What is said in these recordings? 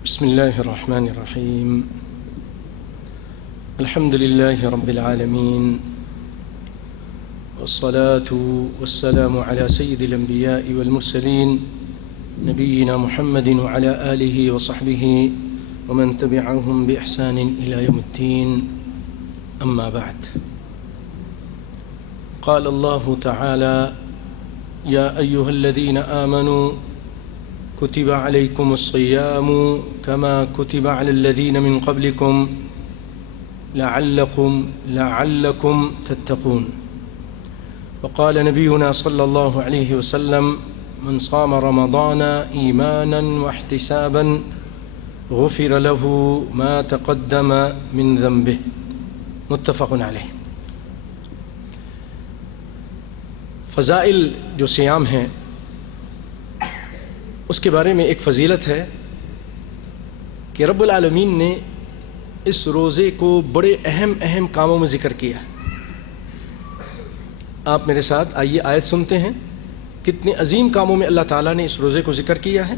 بسم الله الرحمن الرحيم. الحمد لله رب العالمين، والصلاة والسلام على سيد الأنبياء والمرسلين نبينا محمد وعلى آله وصحبه ومن تبعهم بإحسان إلى يوم الدين. أما بعد، قال الله تعالى: يا أيها الذين آمنوا كتب عليكم الصيام كما كتب على الذين من قبلكم لعلكم تتقون. وقال نبينا صلى الله عليه وسلم: من صام رمضان إيمانا واحتسابا غفر له ما تقدم من ذنبه. متفق علیہ. فضائل جو صیام ہیں اس کے بارے میں ایک فضیلت ہے کہ رب العالمین نے اس روزے کو بڑے اہم کاموں میں ذکر کیا. آپ میرے ساتھ آئیے آیت سنتے ہیں کتنے عظیم کاموں میں اللہ تعالیٰ نے اس روزے کو ذکر کیا ہے.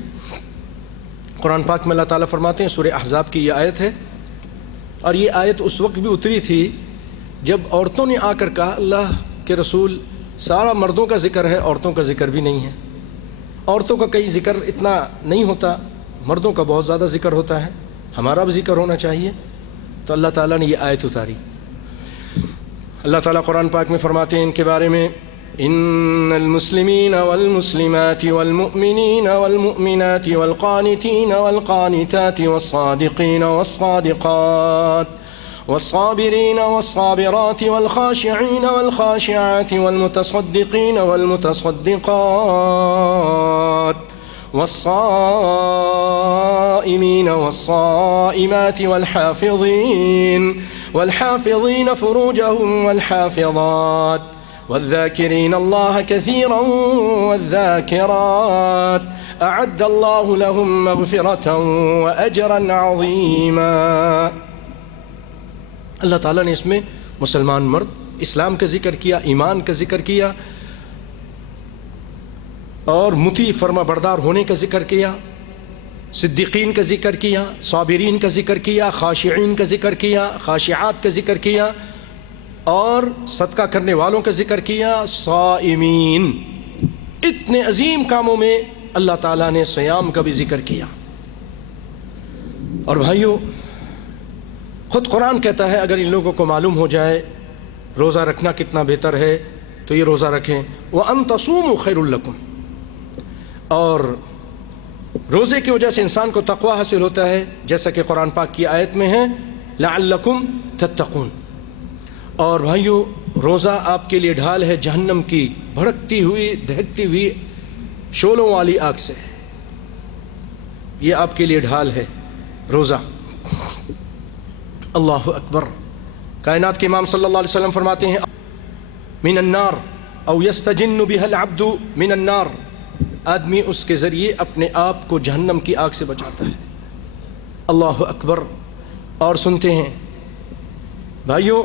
قرآن پاک میں اللہ تعالیٰ فرماتے ہیں، سورہ احزاب کی یہ آیت ہے، اور یہ آیت اس وقت بھی اتری تھی جب عورتوں نے آ کر کہا اللہ کے رسول سارا مردوں کا ذکر ہے، عورتوں کا ذکر بھی نہیں ہے. عورتوں کا کئی ذکر اتنا نہیں ہوتا، مردوں کا بہت زیادہ ذکر ہوتا ہے، ہمارا بھی ذکر ہونا چاہیے. تو اللہ تعالیٰ نے یہ آیت اتاری. اللہ تعالیٰ قرآن پاک میں فرماتے ہیں ان کے بارے میں: ان المسلمین والمسلمات والمؤمنین والمؤمنات والقانتین والقانتات والصادقین والصادقات والصابرین والصابرات والخاشعین والخاشعات والمتصدقین والمتصدقات والصائمین والصائمات والحافظین فروجهم والحافظات والذاكرين الله كثيرا والذاكرات أعد الله لهم مغفرة وأجرا عظيما. اللہ تعالیٰ نے اس میں مسلمان مرد، اسلام کا ذکر کیا، ایمان کا ذکر کیا، اور مطیع فرما بردار ہونے کا ذکر کیا، صدیقین کا ذکر کیا، صابرین کا ذکر کیا، خاشعین کا ذکر کیا، خاشعات کا ذکر کیا، اور صدقہ کرنے والوں کا ذکر کیا، صائمین. اتنے عظیم کاموں میں اللہ تعالیٰ نے صیام کا بھی ذکر کیا. اور بھائیو، خود قرآن کہتا ہے اگر ان لوگوں کو معلوم ہو جائے روزہ رکھنا کتنا بہتر ہے تو یہ روزہ رکھیں. وَأَن تَصُومُوا خَيْرٌ لَكُمْ. اور روزے کی وجہ سے انسان کو تقوی حاصل ہوتا ہے، جیسا کہ قرآن پاک کی آیت میں ہے لَعَلَّكُمْ تَتَّقُونَ. اور بھائیو، روزہ آپ کے لیے ڈھال ہے جہنم کی بھڑکتی ہوئی دہکتی ہوئی شعلوں والی آگ سے. یہ آپ کے لیے ڈھال ہے روزہ. اللہ اکبر. کائنات کے امام صلی اللہ علیہ وسلم فرماتے ہیں من النار او یستجن بها العبد من النار. آدمی اس کے ذریعے اپنے آپ کو جہنم کی آگ سے بچاتا ہے. اللہ اکبر. اور سنتے ہیں بھائیو،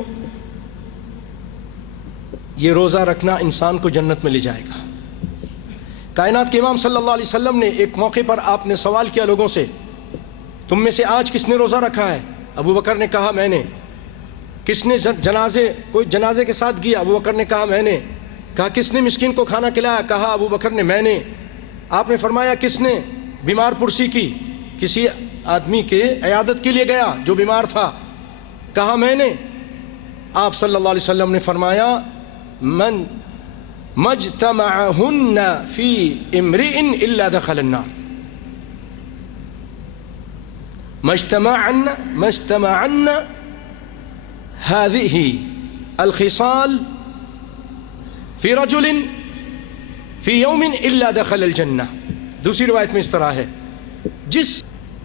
یہ روزہ رکھنا انسان کو جنت میں لے جائے گا. کائنات کے امام صلی اللہ علیہ وسلم نے ایک موقع پر آپ نے سوال کیا لوگوں سے، تم میں سے آج کس نے روزہ رکھا ہے؟ ابو بکر نے کہا میں نے. کس نے کوئی جنازے کے ساتھ گیا؟ ابو بکر نے کہا میں نے. کہا کس نے مسکین کو کھانا کھلایا؟ کہا ابو بکر نے میں نے. آپ نے فرمایا کس نے بیمار پرسی کی؟ کسی آدمی کے عیادت کے لیے گیا جو بیمار تھا؟ کہا میں نے. آپ صلی اللہ علیہ وسلم نے فرمایا من مجتمعهن في امرئ الا دخل النار. مجتمعن هذه الخصال في رجل في يوم الا دخل الجنة. دوسری روایت میں اس طرح ہے جس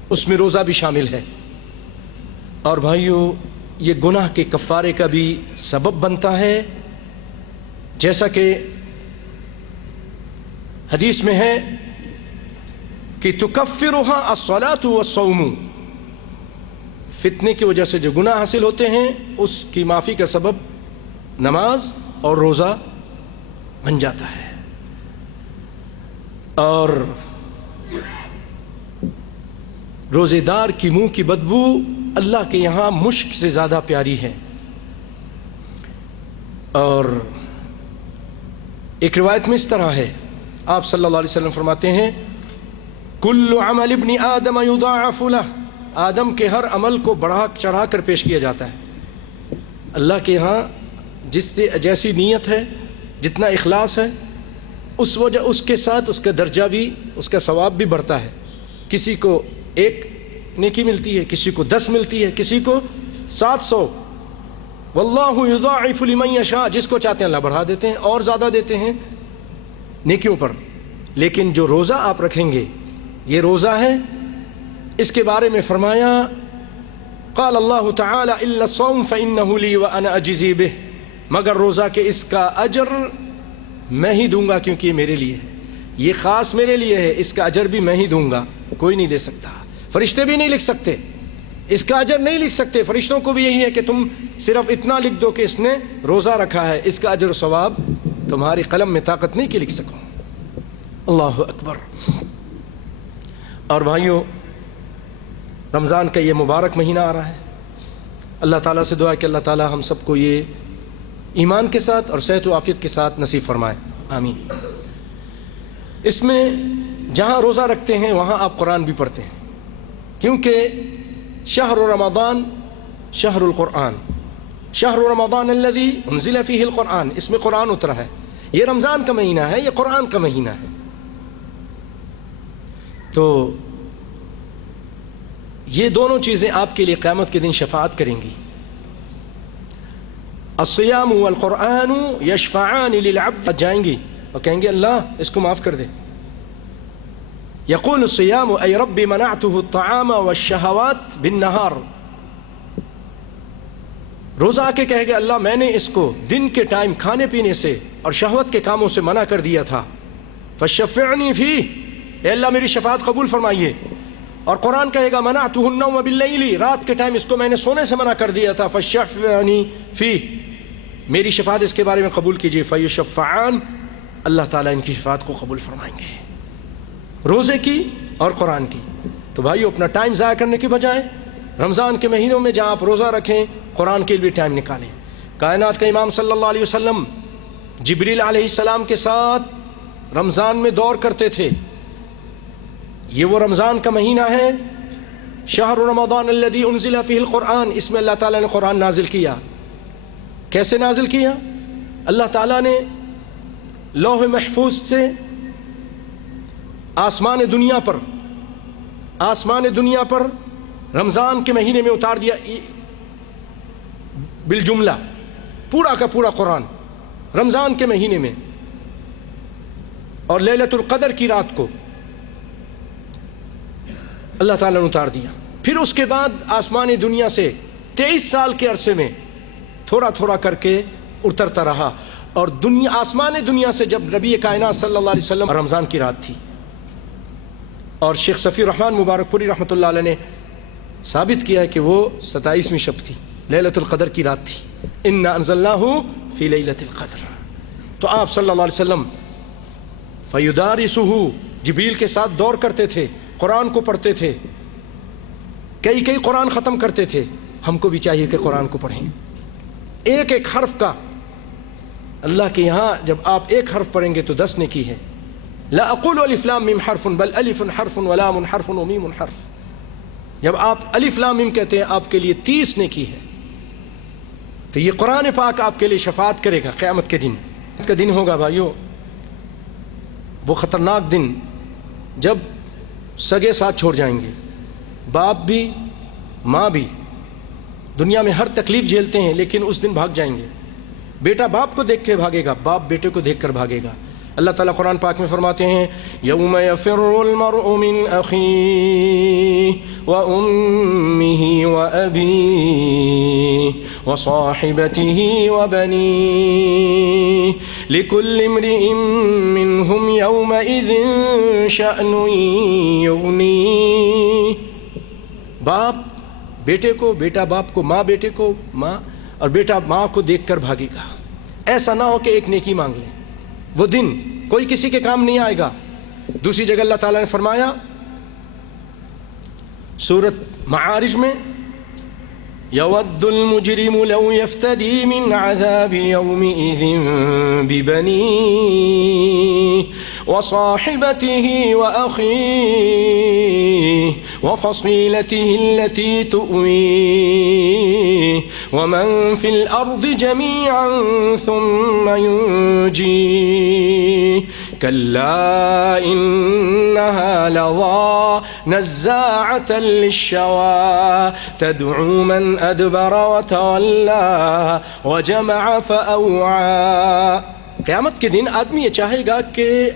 اس میں روزہ بھی شامل ہے. اور بھائیو، یہ گناہ کے کفارے کا بھی سبب بنتا ہے، جیسا کہ حدیث میں ہے کہ تکفرها الصلاة والصوم. فتنے کی وجہ سے جو گناہ حاصل ہوتے ہیں اس کی معافی کا سبب نماز اور روزہ بن جاتا ہے. اور روزے دار کی منہ کی بدبو اللہ کے یہاں مشک سے زیادہ پیاری ہے. اور ایک روایت میں اس طرح ہے، آپ صلی اللہ علیہ وسلم فرماتے ہیں کل عمل ابن آدم یضاعف لہ، آدم کے ہر عمل کو بڑھا چڑھا کر پیش کیا جاتا ہے. اللہ کے ہاں جیسی نیت ہے، جتنا اخلاص ہے، اس کے ساتھ اس کا درجہ بھی، اس کا ثواب بھی بڑھتا ہے. کسی کو 1 نیکی ملتی ہے، کسی کو 10 ملتی ہے، کسی کو 700. واللہ یضاعف لمن یشاء، جس کو چاہتے ہیں اللہ بڑھا دیتے ہیں اور زیادہ دیتے ہیں نیکیوں پر. لیکن جو روزہ آپ رکھیں گے، یہ روزہ ہے، اس کے بارے میں فرمایا قال اللہ تعالی الا الصوم فانه لی وانا اجزی بہ، مگر روزہ کہ اس کا اجر میں ہی دوں گا کیونکہ یہ میرے لیے ہے، یہ خاص میرے لیے ہے، اس کا اجر بھی میں ہی دوں گا، کوئی نہیں دے سکتا. فرشتے بھی نہیں لکھ سکتے، اس کا اجر نہیں لکھ سکتے. فرشتوں کو بھی یہی ہے کہ تم صرف اتنا لکھ دو کہ اس نے روزہ رکھا ہے، اس کا اجر و ثواب تمہاری قلم میں طاقت نہیں کہ لکھ سکو. اللہ اکبر. اور بھائیوں، رمضان کا یہ مبارک مہینہ آ رہا ہے. اللہ تعالیٰ سے دعا ہے کہ اللہ تعالیٰ ہم سب کو یہ ایمان کے ساتھ اور صحت و عافیت کے ساتھ نصیب فرمائے، آمین. اس میں جہاں روزہ رکھتے ہیں وہاں آپ قرآن بھی پڑھتے ہیں، کیونکہ شہر رمضان شہر القرآن، شہر رمضان الذی انزل فیہ القرآن، اس میں قرآن اترا ہے. یہ رمضان کا مہینہ ہے، یہ قرآن کا مہینہ ہے. تو یہ دونوں چیزیں آپ کے لیے قیامت کے دن شفاعت کریں گی. الصیام والقرآن یشفعان للعبد، جائیں گی اور کہیں گے اللہ اس کو معاف کر دے. یقول الصیام ای رب منعته الطعام والشہوات بالنہار، روزہ آ کے کہے گا اللہ میں نے اس کو دن کے ٹائم کھانے پینے سے اور شہوت کے کاموں سے منع کر دیا تھا، فشفعنی فیہ، اے اللہ میری شفاعت قبول فرمائیے. اور قرآن کہے گا منعته النوم باللیل، رات کے ٹائم اس کو میں نے سونے سے منع کر دیا تھا، فشفعنی فیہ، میری شفاعت اس کے بارے میں قبول کیجیے. فیشفعان، اللہ تعالیٰ ان کی شفاعت کو قبول فرمائیں گے، روزے کی اور قرآن کی. تو بھائیو اپنا ٹائم ضائع کرنے کی بجائے رمضان کے مہینوں میں جہاں آپ روزہ رکھیں، قرآن کے لیے ٹائم نکالیں. کائنات کا امام صلی اللہ علیہ وسلم جبریل علیہ السلام کے ساتھ رمضان میں دور کرتے تھے. یہ وہ رمضان کا مہینہ ہے، شہر رمضان الذی انزل فیہ القرآن، اس میں اللہ تعالیٰ نے قرآن نازل کیا. کیسے نازل کیا؟ اللہ تعالیٰ نے لوح محفوظ سے آسمان دنیا پر رمضان کے مہینے میں اتار دیا بالجملہ، پورا کا پورا قرآن رمضان کے مہینے میں. اور لیلۃ القدر کی رات کو اللہ تعالیٰ نے اتار دیا. پھر اس کے بعد آسمان دنیا سے 23 سال کے عرصے میں تھوڑا تھوڑا کر کے اترتا رہا. اور آسمان دنیا سے جب نبی کائنات صلی اللہ علیہ وسلم، رمضان کی رات تھی. اور شیخ صفی الرحمن مبارک پوری رحمۃ اللہ علیہ نے ثابت کیا ہے کہ وہ 27ویں شب تھی، لیلۃ القدر کی رات تھی. انا انزلناہ فی لیلۃ القدر. تو آپ صلی اللہ علیہ وسلم فیدارسہ، جبریل کے ساتھ دور کرتے تھے، قرآن کو پڑھتے تھے، کئی قرآن ختم کرتے تھے. ہم کو بھی چاہیے کہ قرآن کو پڑھیں، ایک ایک حرف کا. اللہ کے یہاں جب آپ ایک حرف پڑھیں گے تو 10 نیکی ہے. لا اقول الف لام میم حرف بل الف حرف ولام حرف ومیم حرف. جب آپ الف لام میم کہتے ہیں آپ کے لیے 30 نیکی ہے. تو یہ قرآن پاک آپ کے لیے شفاعت کرے گا قیامت کے دن. کا دن ہوگا بھائیو، وہ خطرناک دن جب سگے ساتھ چھوڑ جائیں گے، باپ بھی ماں بھی. دنیا میں ہر تکلیف جھیلتے ہیں لیکن اس دن بھاگ جائیں گے. بیٹا باپ کو دیکھ کے بھاگے گا، باپ بیٹے کو دیکھ کر بھاگے گا. اللہ تعالیٰ قرآن پاک میں فرماتے ہیں یوم یفر المرء من اخیہ وامہ وابیہ وصاحبتہ وبنیہ لکل امرئ منہم یومئذ شأن یغنیہ. باپ بیٹے کو، بیٹا باپ کو، ماں بیٹے کو، ماں اور بیٹا ماں کو دیکھ کر بھاگے گا. ایسا نہ ہو کہ ایک نیکی مانگ لیں، وہ دن کوئی کسی کے کام نہیں آئے گا. دوسری جگہ اللہ تعالیٰ نے فرمایا سورت معارج میں يود المجرم لو يفتدي من عذاب يومئذ ببنيه وصاحبته وأخيه وفصيلته التي تؤويه ومن في الأرض جميعا ثم ينجيه كلا إنها لظى نزاعة للشوى تدعو من أدبر وتولى وجمع فأوعى. قیامت کے دن آدمی یہ چاہے گا کہ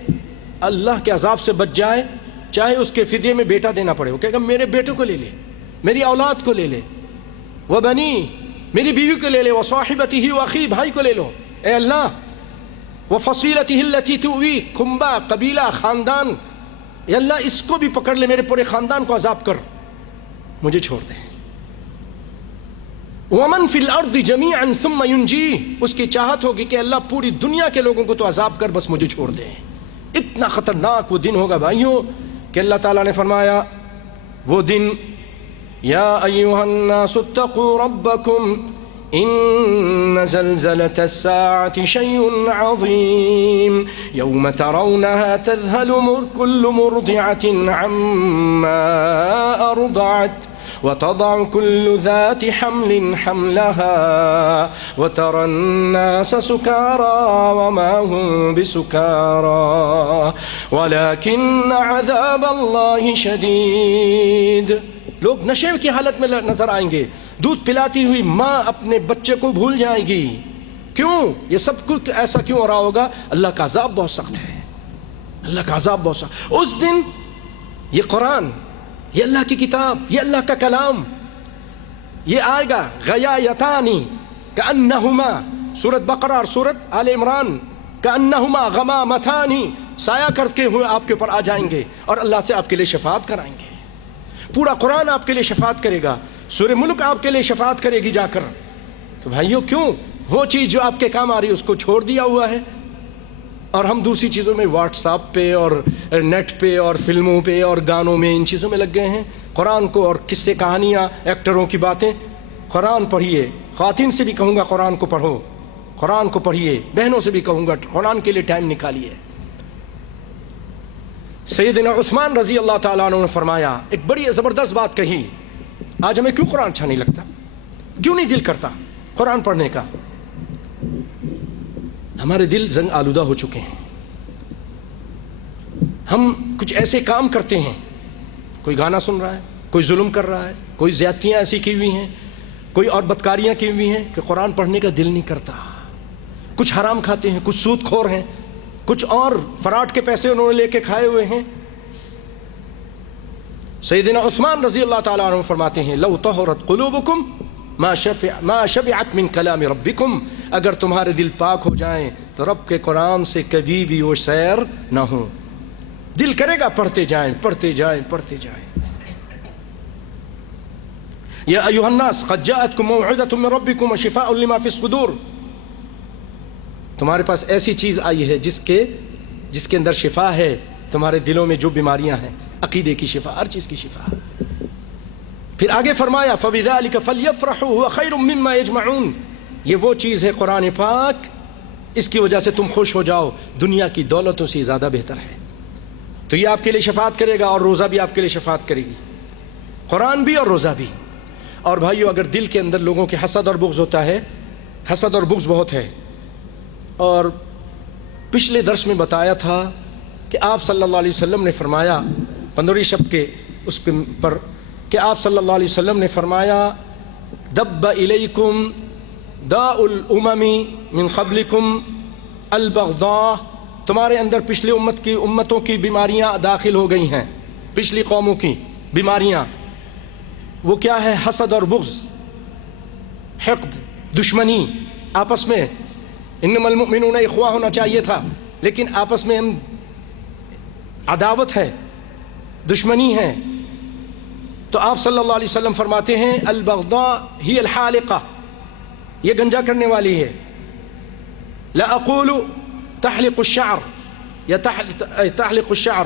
اللہ کے عذاب سے بچ جائے، چاہے اس کے فدیے میں بیٹا دینا پڑے. وہ کہے گا میرے بیٹے کو لے لے، میری اولاد کو لے لے، وہ بنی میری بیوی کو لے لے، وہ صاحبتہ و اخی بھائی کو لے لو اے اللہ، وہ فصیلتہ التی تؤوی کنبہ قبیلہ خاندان، اے اللہ اس کو بھی پکڑ لے، میرے پورے خاندان کو عذاب کر، مجھے چھوڑ دے. ومن فی الارض جمیعا ثم ینجیہ، اس کی چاہت ہوگی کہ اللہ پوری دنیا کے لوگوں کو تو عذاب کر، بس مجھے چھوڑ دے. اتنا خطرناک وہ دن ہوگا بھائیوں کہ اللہ تعالیٰ نے فرمایا وہ دن یا ایھا الناس اتقوا ربکم ان زلزلة الساعة شيء عظيم يوم ترونها تذهل كل مرضعة عما أرضعت وتضع كل ذات حمل حملها وترى الناس سكارى وما هم بسكارى ولكن عذاب الله شديد. لوگ نشے کی حالت میں نظر آئیں گے، دودھ پلاتی ہوئی ماں اپنے بچے کو بھول جائے گی. کیوں یہ سب کچھ ایسا کیوں ہو رہا ہوگا؟ اللہ کا عذاب بہت سخت ہے، اللہ کا عذاب بہت سخت. اس دن یہ قرآن، یہ اللہ کی کتاب، یہ اللہ کا کلام، یہ آئے گا غیایتانی کأنہما، سورت بقرہ اور سورت آل عمران، کأنہما غمامتانی، سایہ کرتے ہوئے آپ کے اوپر آ جائیں گے اور اللہ سے آپ کے لیے شفاعت کرائیں گے. پورا قرآن آپ کے لیے شفاعت کرے گا، سورہ ملک آپ کے لیے شفاعت کرے گی جا کر. تو بھائیوں کیوں وہ چیز جو آپ کے کام آ رہی ہے اس کو چھوڑ دیا ہوا ہے اور ہم دوسری چیزوں میں، واٹس ایپ پہ اور نیٹ پہ اور فلموں پہ اور گانوں میں، ان چیزوں میں لگ گئے ہیں. قرآن کو اور قصے کہانیاں، ایکٹروں کی باتیں. قرآن پڑھیے، خواتین سے بھی کہوں گا قرآن کو پڑھو، قرآن کو پڑھیے، بہنوں سے بھی کہوں گا قرآن کے لیے ٹائم نکالیے. سیدنا عثمان رضی اللہ تعالیٰ عنہ نے فرمایا، ایک بڑی زبردست بات کہی، آج ہمیں کیوں قرآن اچھا نہیں لگتا، کیوں نہیں دل کرتا قرآن پڑھنے کا؟ ہمارے دل زنگ آلودہ ہو چکے ہیں. ہم کچھ ایسے کام کرتے ہیں، کوئی گانا سن رہا ہے، کوئی ظلم کر رہا ہے، کوئی زیادتیاں ایسی کی ہوئی ہیں، کوئی اور بدکاریاں کی ہوئی ہیں کہ قرآن پڑھنے کا دل نہیں کرتا. کچھ حرام کھاتے ہیں، کچھ سود خور ہیں، کچھ اور فراڈ کے پیسے انہوں نے لے کے کھائے ہوئے ہیں. سیدنا عثمان رضی اللہ تعالیٰ عنہ فرماتے ہیں لو طہرت قلوبکم ما شبعت من کلام ربکم، اگر تمہارے دل پاک ہو جائیں تو رب کے قرآن سے کبھی بھی وہ سیر نہ ہو. دل کرے گا پڑھتے جائیں پڑھتے جائیں پڑھتے جائیں. یا ایھا الناس قد جاءتکم موعظۃ من ربکم وشفاء لما فی الصدور، تمہارے پاس ایسی چیز آئی ہے جس کے اندر شفا ہے تمہارے دلوں میں جو بیماریاں ہیں، عقیدے کی شفا، ہر چیز کی شفا. پھر آگے فرمایا فَبِذَلِكَ فَلْيَفْرَحُوا هُوَ خَيْرٌ مِّمَّا يَجْمَعُونَ، یہ وہ چیز ہے قرآن پاک، اس کی وجہ سے تم خوش ہو جاؤ، دنیا کی دولتوں سے زیادہ بہتر ہے. تو یہ آپ کے لیے شفاعت کرے گا اور روزہ بھی آپ کے لیے شفاعت کرے گی، قرآن بھی اور روزہ بھی. اور بھائیو اگر دل کے اندر لوگوں کے حسد اور بغض ہوتا ہے، حسد اور بغض بہت ہے، اور پچھلے درس میں بتایا تھا کہ آپ صلی اللہ علیہ وسلم نے فرمایا 15ویں شب کے اس پر کہ آپ صلی اللہ علیہ وسلم نے فرمایا دب الیکم داء الامم من قبلکم البغضاء، تمہارے اندر پچھلی امتوں کی بیماریاں داخل ہو گئی ہیں، پچھلی قوموں کی بیماریاں. وہ کیا ہے؟ حسد اور بغض، حقد، دشمنی آپس میں. انما المؤمنون اخوہ ہونا چاہیے تھا، لیکن آپس میں ہم عداوت ہے، دشمنی ہے. تو آپ صلی اللہ علیہ وسلم فرماتے ہیں البغضاء ہی الحالقہ، یہ گنجا کرنے والی ہے. لا اقول تحلق الشعر یا تحلق الشعر،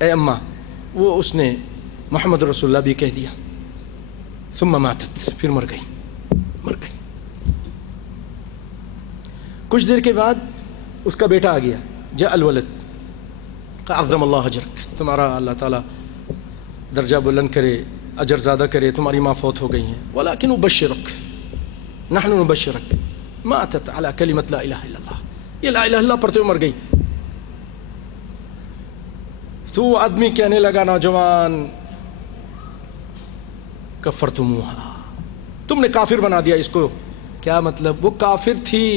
اے اماں، وہ اس نے محمد رسول اللہ بھی کہہ دیا. ثم ماتت، پھر مر گئی. کچھ دیر کے بعد اس کا بیٹا آ گیا. جاء الولد عظم اللہ اجرک، تمہارا اللہ تعالیٰ درجہ بلند کرے، اجر زیادہ کرے، تمہاری ماں فوت ہو گئی ہیں. ولكن نبشرک، نحن نبشرک، ماتت على کلمۃ لا الہ الا اللہ، یہ لا الہ الا اللہ پڑھتے ہوئے مر گئی. تو آدمی کہنے لگا، نوجوان، کفرتموہا، تم نے کافر بنا دیا اس کو. کیا مطلب؟ وہ کافر تھی،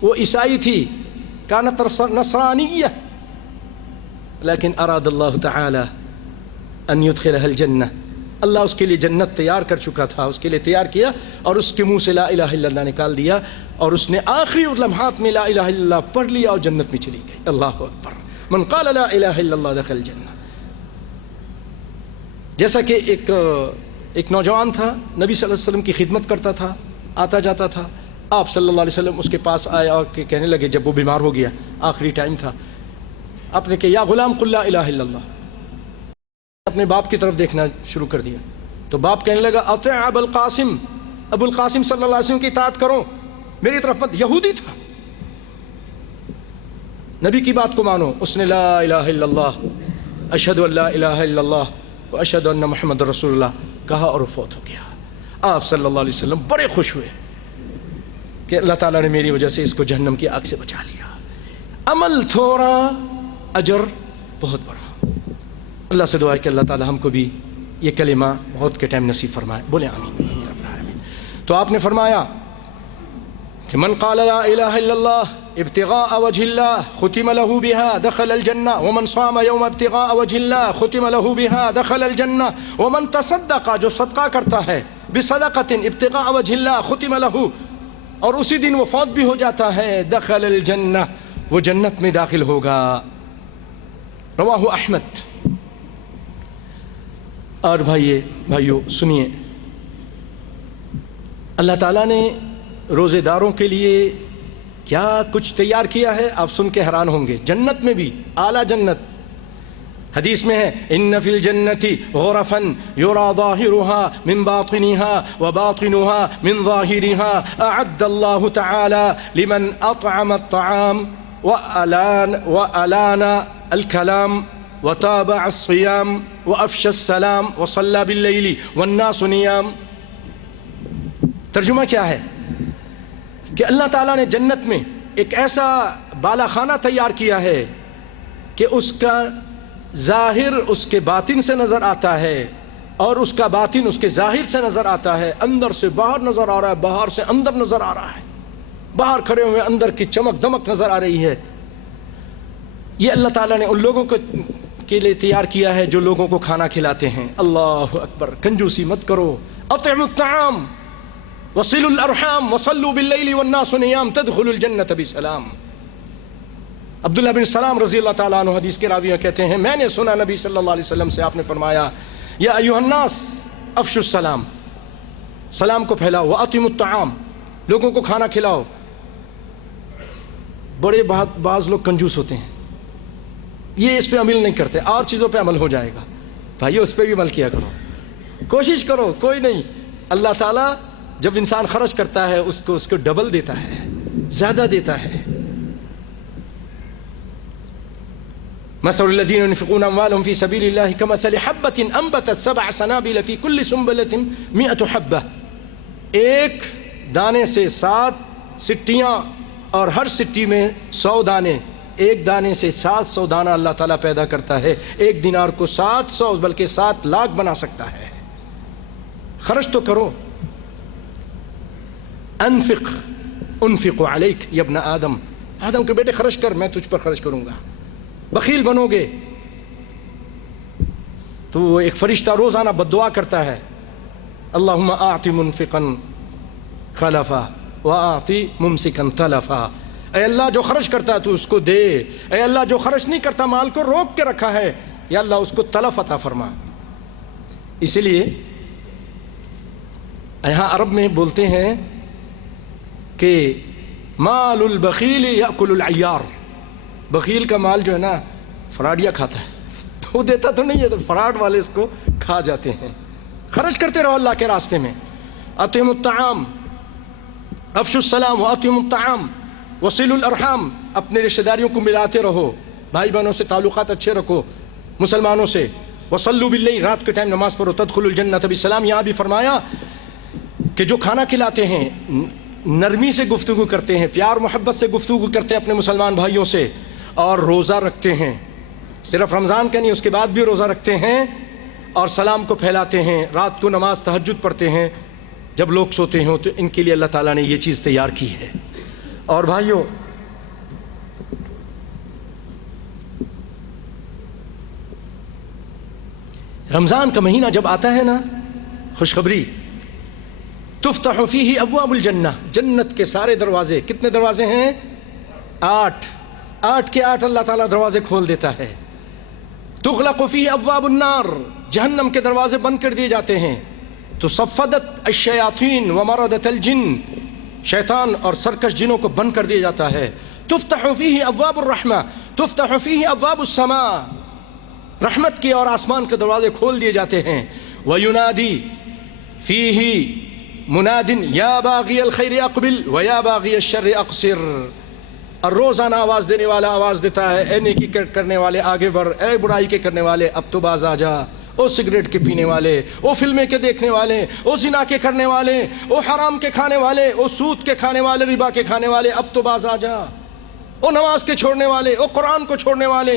وہ عیسائی تھی، کانت نصرانیہ، لیکن اراد اللہ تعالی ان يدخلها الجنہ، اللہ اس کے لیے جنت تیار کر چکا تھا، اس کے لیے تیار کیا، اور اس کے منہ سے لا الہ الا اللہ نکال دیا، اور اس نے آخری لمحات میں لا الہ الا اللہ پڑھ لیا اور جنت میں چلی گئی. اللہ اکبر. من قال لا الہ الا اللہ دخل الجنہ. جیسا کہ ایک نوجوان تھا، نبی صلی اللہ علیہ وسلم کی خدمت کرتا تھا، آتا جاتا تھا. آپ صلی اللہ علیہ وسلم اس کے پاس آئے اور کہنے لگے، جب وہ بیمار ہو گیا، آخری ٹائم تھا، آپ نے کہا یا غلام قل لا الہ الا اللہ. اپنے باپ کی طرف دیکھنا شروع کر دیا. تو باپ کہنے لگا، اطع ابو القاسم، ابو القاسم صلی اللہ علیہ وسلم کی اطاعت کرو، میری طرف مت. یہودی تھا، نبی کی بات کو مانو. اس نے لا الہ الا اللہ، اشہد ان لا الہ الا اللہ واشہد ان محمد رسول اللہ کہا اور فوت ہو گیا. آپ صلی اللہ علیہ وسلم بڑے خوش ہوئے کہ اللہ تعالیٰ نے میری وجہ سے اس کو جہنم کی آگ سے بچا لیا. عمل تھوڑا، اجر بہت بڑا. اللہ سے دعا ہے کہ اللہ تعالیٰ ہم کو بھی یہ کلمہ موت کے ٹائم نصیب فرمائے. بولے آمین. تو آپ نے فرمایا کہ من قال لا الہ الا اللہ ابتغاء وجہ اللہ ختم له بها دخل الجنہ، ومن صام یوم ابتغاء وجہ اللہ ختم له بها دخل الجنہ، ومن تصدق، جو صدقہ کرتا ہے، بصدقۃ ابتغاء وجہ اللہ ختم له، اور اسی دن وہ فوت بھی ہو جاتا ہے، دخل الجنہ، وہ جنت میں داخل ہوگا. رواہ احمد. اور بھائیو سنیے، اللہ تعالیٰ نے روزے داروں کے لیے کیا کچھ تیار کیا ہے، آپ سن کے حیران ہوں گے. جنت میں بھی اعلیٰ جنت. حدیث میں ہے، ان فی الجنت غرفا یرا ظاہرها من باطنها وباطنها من ظاہرها اعد اللہ تعالی لمن اطعم الطعام وألان الكلام وتابع الصيام وأفشى السلام وصلى بالليل والناس نيام. ترجمہ کیا ہے کہ اللہ تعالیٰ نے جنت میں ایک ایسا بالا خانہ تیار کیا ہے کہ اس کا ظاہر اس کے باطن سے نظر آتا ہے، اور اس کا باطن اس کے ظاہر سے نظر آتا ہے. اندر سے باہر نظر آ رہا ہے، باہر سے اندر نظر آ رہا ہے، باہر کھڑے ہوئے اندر کی چمک دمک نظر آ رہی ہے. یہ اللہ تعالیٰ نے ان لوگوں کے لیے تیار کیا ہے جو لوگوں کو کھانا کھلاتے ہیں. اللہ اکبر. کنجوسی مت کرو. اطعموا الطعام وصلوا الارحام وصلوا باللیل والناس نیام تدخلوا الجنة بسلام. عبداللہ بن سلام رضی اللہ تعالیٰ عنہ حدیث کے راوی کہتے ہیں، میں نے سنا نبی صلی اللہ علیہ وسلم سے، آپ نے فرمایا، یا ایھا الناس افشوا السلام، سلام کو پھیلاؤ، واطعموا الطعام، لوگوں کو کھانا کھلاؤ. بڑے بعض لوگ کنجوس ہوتے ہیں، یہ اس پہ عمل نہیں کرتے، اور چیزوں پہ عمل ہو جائے گا. بھائیو اس پہ بھی عمل کیا کرو، کوشش کرو. کوئی نہیں، اللہ تعالیٰ جب انسان خرچ کرتا ہے اس کو ڈبل دیتا ہے، زیادہ دیتا ہے. مثل الذين ينفقون اموالهم في سبيل الله كمثل حبة انبتت 7 سنابل في كل سنبلة 100 حبة. ایک دانے سے 7 سٹیاں، اور ہر سٹی میں 100 دانے. ایک دانے سے 700 دانہ اللہ تعالیٰ پیدا کرتا ہے. ایک دینار کو 700 بلکہ 7 لاکھ بنا سکتا ہے. خرچ تو کرو. انفق علیک یا ابن آدم، آدم کے بیٹے خرچ کر، میں تجھ پر خرچ کروں گا. بخیل بنو گے تو ایک فرشتہ روزانہ بد دعا کرتا ہے، اللہم اعط منفقا خلفا واعط ممسکا تلفا. اے اللہ جو خرچ کرتا ہے تو اس کو دے، اے اللہ جو خرچ نہیں کرتا مال کو روک کے رکھا ہے، یا اللہ اس کو تلف عطا فرما. اسی لیے یہاں عرب میں بولتے ہیں کہ مال البخیل یأکل العیار. بخیل کا مال جو ہے نا فراڈیا کھاتا ہے، وہ دیتا تو نہیں ہے تو فراڈ والے اس کو کھا جاتے ہیں. خرچ کرتے رہو اللہ کے راستے میں. اطعموا الطعام افشوا السلام واطعموا الطعام وصلوا الارحام. اپنے رشتہ داریوں کو ملاتے رہو, بھائی بہنوں سے تعلقات اچھے رکھو, مسلمانوں سے. وصلوا باللیل, رات کے ٹائم نماز پڑھو. تدخلوا الجنۃ بسلام. یہاں بھی فرمایا کہ جو کھانا کھلاتے ہیں نرمی سے گفتگو کرتے ہیں, پیار محبت سے گفتگو کرتے ہیں اپنے مسلمان بھائیوں سے, اور روزہ رکھتے ہیں, صرف رمضان کا نہیں اس کے بعد بھی روزہ رکھتے ہیں, اور سلام کو پھیلاتے ہیں, رات کو نماز تہجد پڑھتے ہیں جب لوگ سوتے ہوں, تو ان کے لیے اللہ تعالیٰ نے یہ چیز تیار کی ہے. اور بھائیوں رمضان کا مہینہ جب آتا ہے نا, خوشخبری, تفتح فیہ ابواب الجنہ, جنت کے سارے دروازے. کتنے دروازے ہیں؟ 8. 8 کے 8 اللہ تعالیٰ دروازے کھول دیتا ہے. تغلق فیہ ابواب النار, جہنم کے دروازے بند کر دیے جاتے ہیں. تصفدت الشیاطین ومردت الجن, شیطان اور سرکش جنوں کو بند کر دیا جاتا ہے. تفتح فیہ ابواب الرحمہ, تفتح فیہ ابواب السماء, رحمت کے اور آسمان کے دروازے کھول دیے جاتے ہیں. وینادی فیہ مناد یا باغی الخیر اقبل و یا باغی الشر اقصر. اور روزانہ آواز دینے والا آواز دیتا ہے, اے نیکی کرنے والے آگے بڑھ, اے برائی کے کرنے والے اب تو باز آ جا. او سگریٹ کے پینے والے, او فلمیں کے دیکھنے والے, او زنا کے کرنے والے, او حرام کے کھانے والے, او سود کے کھانے والے, ربا کے کھانے والے, اب تو باز آ جا. او نماز کے چھوڑنے والے, او قرآن کو چھوڑنے والے,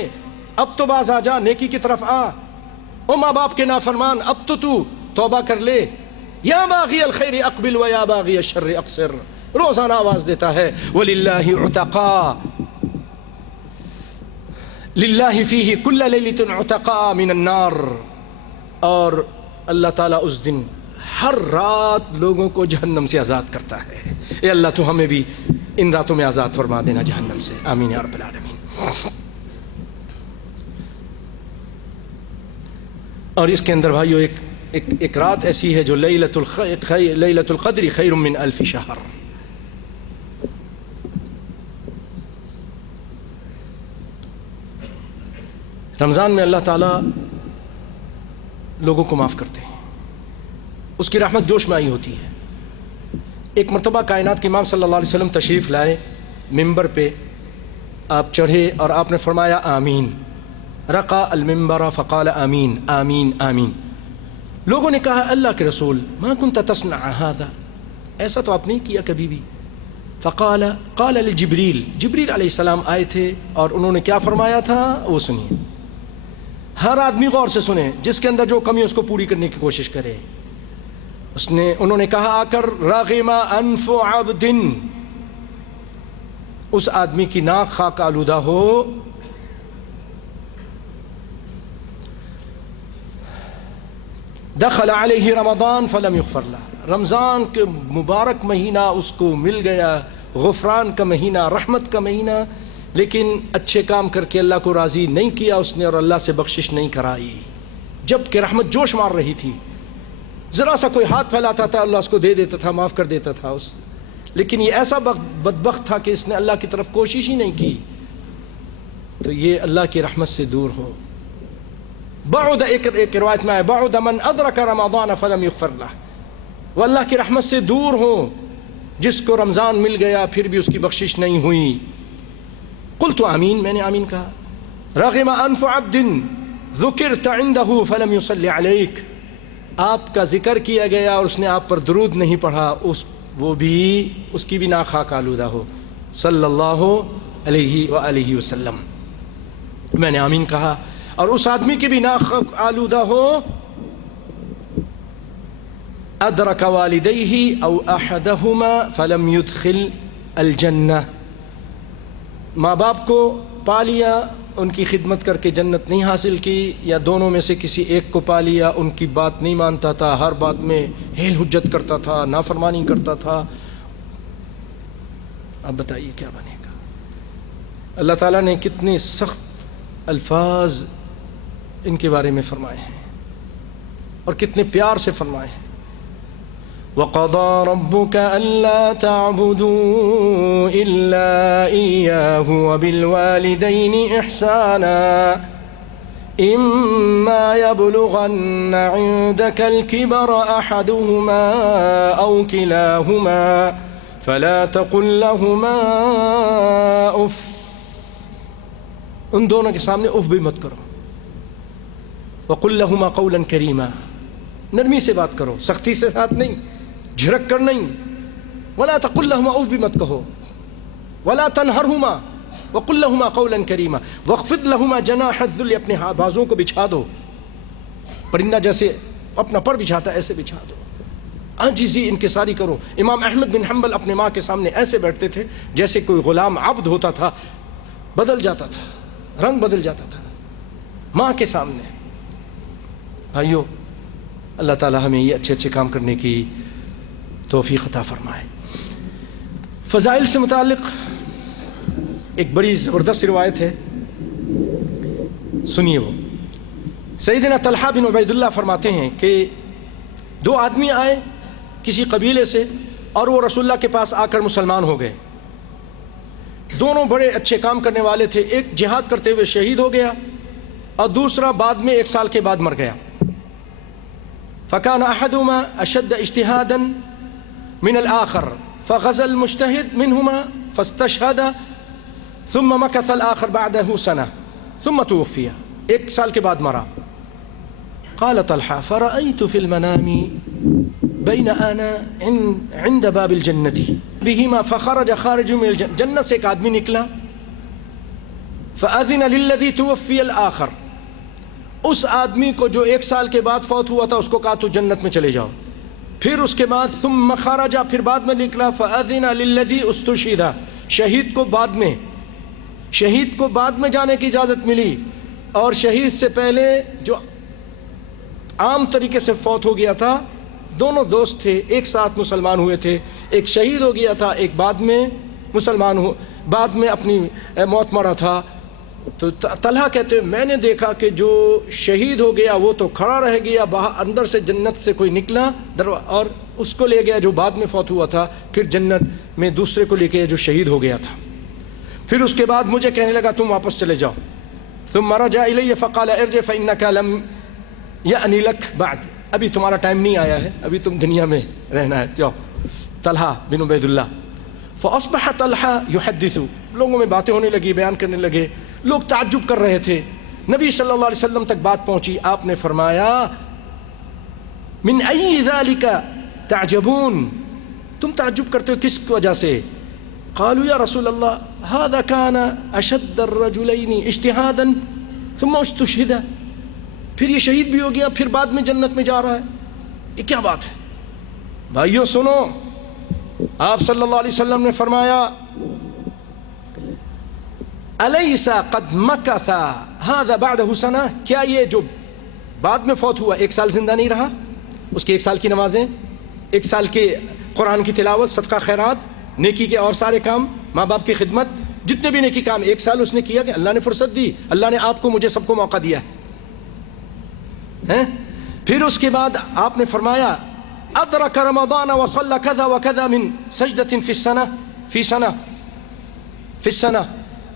اب تو باز آ جا, نیکی کی طرف آ. او ماں باپ کے نافرمان, اب تو توبہ کر لے. یا باغی الخیر اقبل و یا باغی الشر اقصر. روزانہ آواز دیتا ہے. وَلِلَّهِ عُتَقَا, للہ فیہ کل لیلۃ عتقاء من النار. اور اللہ تعالیٰ اس دن ہر رات لوگوں کو جہنم سے آزاد کرتا ہے. اے اللہ تو ہمیں بھی ان راتوں میں آزاد فرما دینا جہنم سے, آمین یا رب العالمین. اور اس کے اندر بھائیو ایک رات ایسی ہے جو لیلۃ القدر خیر من الف شہر. رمضان میں اللہ تعالیٰ لوگوں کو معاف کرتے ہیں, اس کی رحمت جوش میں آئی ہوتی ہے. ایک مرتبہ کائنات کے امام صلی اللہ علیہ وسلم تشریف لائے, ممبر پہ آپ چڑھے اور آپ نے فرمایا آمین. رقا المنبر فقال آمین آمین آمین. لوگوں نے کہا اللہ کے رسول ما كنت تصنع هذا, ایسا تو آپ نہیں کیا کبھی بھی. قال لجبریل, جبریل علیہ السلام آئے تھے اور انہوں نے کیا فرمایا تھا وہ سنیے. ہر آدمی غور سے سنے, جس کے اندر جو کمی اس کو پوری کرنے کی کوشش کرے. انہوں نے کہا آ کر راغم انف عبد, اس آدمی کی ناک خاک آلودہ ہو دخل علیہ رمضان فلم یغفر لہ, رمضان کے مبارک مہینہ اس کو مل گیا, غفران کا مہینہ, رحمت کا مہینہ, لیکن اچھے کام کر کے اللہ کو راضی نہیں کیا اس نے اور اللہ سے بخشش نہیں کرائی. جب کہ رحمت جوش مار رہی تھی, ذرا سا کوئی ہاتھ پھیلاتا تھا اللہ اس کو دے دیتا تھا, معاف کر دیتا تھا اس. لیکن یہ ایسا بدبخت تھا کہ اس نے اللہ کی طرف کوشش ہی نہیں کی. تو یہ اللہ کی رحمت سے دور ہو. بعد, ایک روایت میں ہے بعد من ادرک رمضان فلم یغفر لہ, وہ اللہ کی رحمت سے دور ہو جس کو رمضان مل گیا پھر بھی اس کی بخشش نہیں ہوئی. قلت آمین, میں نے آمین کہا. رغم انف عبد ذکرت عنده فلم يصلي علیک, آپ کا ذکر کیا گیا اور اس نے آپ پر درود نہیں پڑھا, وہ بھی اس کی بھی ناک خاک آلودہ ہو صلی اللہ علیہ وآلہ وسلم. میں نے آمین کہا. اور اس آدمی کی بھی ناک خاک آلودہ ہو ادرک والدیہ او احدہما فلم يدخل الجنہ, ماں باپ کو پا لیا, ان کی خدمت کر کے جنت نہیں حاصل کی, یا دونوں میں سے کسی ایک کو پا لیا, ان کی بات نہیں مانتا تھا, ہر بات میں ہیل حجت کرتا تھا, نافرمانی کرتا تھا. اب بتائیے کیا بنے گا. اللہ تعالیٰ نے کتنے سخت الفاظ ان کے بارے میں فرمائے ہیں اور کتنے پیار سے فرمائے ہیں. وَقَضَى رَبُّكَ أَلَّا تَعْبُدُوا إِلَّا إِيَّاهُ وَبِالْوَالِدَيْنِ إِحْسَانًا إما يبلغن عندك الكبر أحدهما أو كلاهما فلا تقل لهما أف. ان دونوں کے سامنے اف بھی مت کرو. وقل لهما قولا كريما، نرمی سے بات کرو، سختی سے ساتھ نہیں، جھڑک کر نہیں. ولا تقل لهما اف بھی مت کہو. ولا تنهرهما وقل لهما قولا كريما واخفض لهما جناح الذل، اپنے بازوں کو بچھا دو، پرندہ جیسے اپنا پر بچھاتا ایسے بچھا دو. عاجزی انکساری کرو. امام احمد بن حنبل اپنے ماں کے سامنے ایسے بیٹھتے تھے جیسے کوئی غلام عبد ہوتا تھا، بدل جاتا تھا، رنگ بدل جاتا تھا ماں کے سامنے. بھائیو، اللہ تعالی ہمیں یہ اچھے اچھے کام کرنے کی توفیق عطا فرمائے. فضائل سے متعلق ایک بڑی زبردست روایت ہے، سنیے. وہ سیدنا طلحہ بن عبید اللہ فرماتے ہیں کہ دو آدمی آئے کسی قبیلے سے اور وہ رسول اللہ کے پاس آ کر مسلمان ہو گئے. دونوں بڑے اچھے کام کرنے والے تھے. ایک جہاد کرتے ہوئے شہید ہو گیا اور دوسرا بعد میں 1 سال کے بعد مر گیا. فكان أحدهما أشد اجتهادا من الآخر فغزا المجتهد منهما فاستشهد ثم مكث الآخر بعده سنة ثم توفي. 1 سال کے بعد مرا. قال طلحة فرأيت في المنام بين أنا عند باب الجنة بهما فخرج خارج من الجنة. جنت سے ایک آدمی نکلا فأذن للذي توفي الآخر. اس آدمی کو جو 1 سال کے بعد فوت ہوا تھا اس کو کہا تو جنت میں چلے جاؤ. پھر اس کے بعد ثم خرج، پھر بعد میں نکلا فأذن للذي استشهد. شہید کو بعد میں جانے کی اجازت ملی اور شہید سے پہلے جو عام طریقے سے فوت ہو گیا تھا، دونوں دوست تھے، ایک ساتھ مسلمان ہوئے تھے. ایک شہید ہو گیا تھا، ایک بعد میں مسلمان ہو، بعد میں اپنی موت مرا تھا. تو طلحہ کہتے ہیں میں نے دیکھا کہ جو شہید ہو گیا وہ تو کھڑا رہ گیا، باہر اندر سے جنت سے کوئی نکلا اور اس کو لے گیا جو بعد میں فوت ہوا تھا، پھر جنت میں دوسرے کو لے کے جو شہید ہو گیا تھا. پھر اس کے بعد مجھے کہنے لگا تم واپس چلے جاؤ. ثم رجع الی فقال ارجع فانک لم یأنی لک بعد. ابھی تمہارا ٹائم نہیں آیا ہے، ابھی تم دنیا میں رہنا ہے، جاؤ. طلحہ بن عبید اللہ. فاصبح طلحہ یحدث. لوگوں میں باتیں ہونے لگی، بیان کرنے لگے، لوگ تعجب کر رہے تھے. نبی صلی اللہ علیہ وسلم تک بات پہنچی. آپ نے فرمایا من ای ذلک تعجبون، تم تعجب کرتے ہو کس وجہ سے؟ قالوا یا رسول اللہ هذا كان اشد الرجلين اجتهادا ثم استشهد. پھر یہ شہید بھی ہو گیا، پھر بعد میں جنت میں جا رہا ہے، یہ کیا بات ہے؟ بھائیو سنو، آپ صلی اللہ علیہ وسلم نے فرمایا الیس قد مکث هذا بعده سنہ. کیا یہ جو بعد میں فوت ہوا 1 سال زندہ نہیں رہا؟ اس کی 1 سال کی نمازیں، 1 سال کے قرآن کی تلاوت، صدقہ خیرات، نیکی کے اور سارے کام، ماں باپ کی خدمت، جتنے بھی نیکی کام 1 سال اس نے کیا کہ اللہ نے فرصت دی، اللہ نے آپ کو مجھے سب کو موقع دیا ہے. پھر اس کے بعد آپ نے فرمایا ادرک رمضان وصلى كذا وكذا من سجدة في سنة.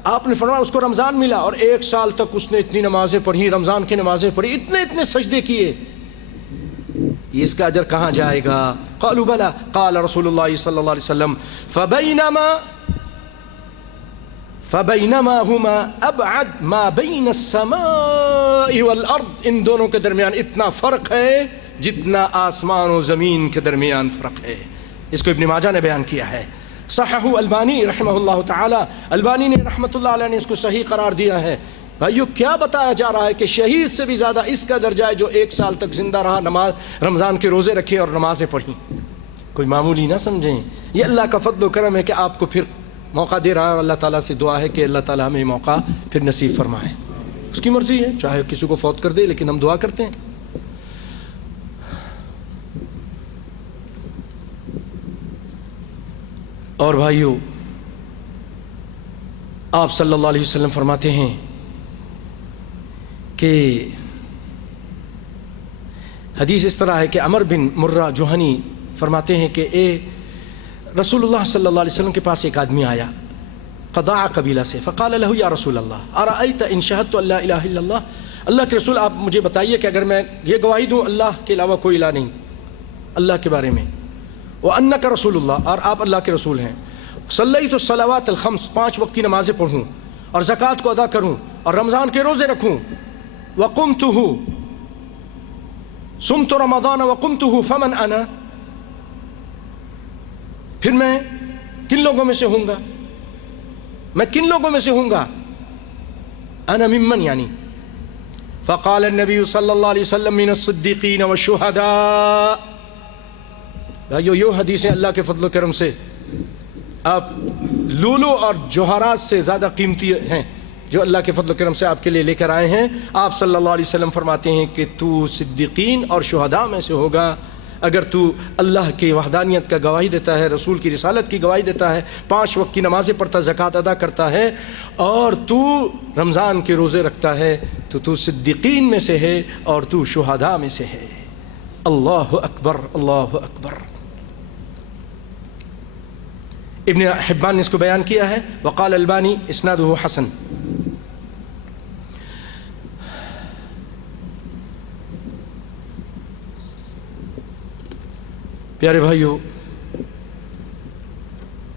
آپ نے فرمایا اس کو رمضان ملا اور 1 سال تک اس نے اتنی نمازیں پڑھی، رمضان کی نمازیں پڑھی، اتنے سجدے کیے. یہ اس کا اجر کہاں جائے گا؟ قالوا بلا. قال رسول اللہ صلی اللہ علیہ وسلم فبینما ہما ابعد ما بین السماء والارض. ان دونوں کے درمیان اتنا فرق ہے جتنا آسمان و زمین کے درمیان فرق ہے. اس کو ابن ماجہ نے بیان کیا ہے. صححہ البانی رحمہ اللہ تعالی، البانی نے رحمۃ اللہ علیہ نے اس کو صحیح قرار دیا ہے. بھائیو کیا بتایا جا رہا ہے کہ شہید سے بھی زیادہ اس کا درجہ ہے جو 1 سال تک زندہ رہا، نماز رمضان کے روزے رکھے اور نمازیں پڑھی. کوئی معمولی نہ سمجھیں، یہ اللہ کا فضل و کرم ہے کہ آپ کو پھر موقع دے رہا ہے. اور اللہ تعالیٰ سے دعا ہے کہ اللہ تعالیٰ ہمیں موقع پھر نصیب فرمائے. اس کی مرضی ہے، چاہے کسی کو فوت کر دے، لیکن ہم دعا کرتے ہیں. اور بھائیو آپ صلی اللہ علیہ وسلم فرماتے ہیں کہ حدیث اس طرح ہے کہ عمر بن مرہ جوہنی فرماتے ہیں کہ رسول اللہ صلی اللہ علیہ وسلم کے پاس ایک آدمی آیا قضاع قبیلہ سے. فقال له یا رسول اللہ ارأیت ان شہدت ان لا الہ الا اللہ. اللہ کے رسول آپ مجھے بتائیے کہ اگر میں یہ گواہی دوں اللہ کے علاوہ کوئی الہ نہیں اللہ کے بارے میں، وَأَنَّكَ رسول اللہ، اور آپ اللہ کے رسول ہیں، صلیت الصلوات الخمس، 5 وقت کی نمازیں پڑھوں اور زکوٰۃ کو ادا کروں اور رمضان کے روزے رکھوں، وَقُمْتُهُ صُمْتُ رمضان وَقُمْتُهُ فَمَنْ أَنَا، پھر میں کن لوگوں میں سے ہوں گا؟ میں کن لوگوں میں سے ہوں گا؟ انا ممن یعنی فقال النبی صلی اللہ علیہ وسلم من الصدیقین والشہداء. بھائیو یہ حدیثیں اللہ کے فضل و کرم سے آپ لولو اور جوہرات سے زیادہ قیمتی ہیں جو اللہ کے فضل و کرم سے آپ کے لیے لے کر آئے ہیں. آپ صلی اللہ علیہ وسلم فرماتے ہیں کہ تو صدیقین اور شہداء میں سے ہوگا اگر تو اللہ کی وحدانیت کا گواہی دیتا ہے، رسول کی رسالت کی گواہی دیتا ہے، 5 وقت کی نمازیں پڑھتا، زکوٰۃ ادا کرتا ہے، اور تو رمضان کے روزے رکھتا ہے، تو صدیقین میں سے ہے اور تو شہداء میں سے ہے. اللہ اکبر اللہ اکبر. ابن حبان نے اس کو بیان کیا ہے، وقال البانی اسنادہ حسن. پیارے بھائیو،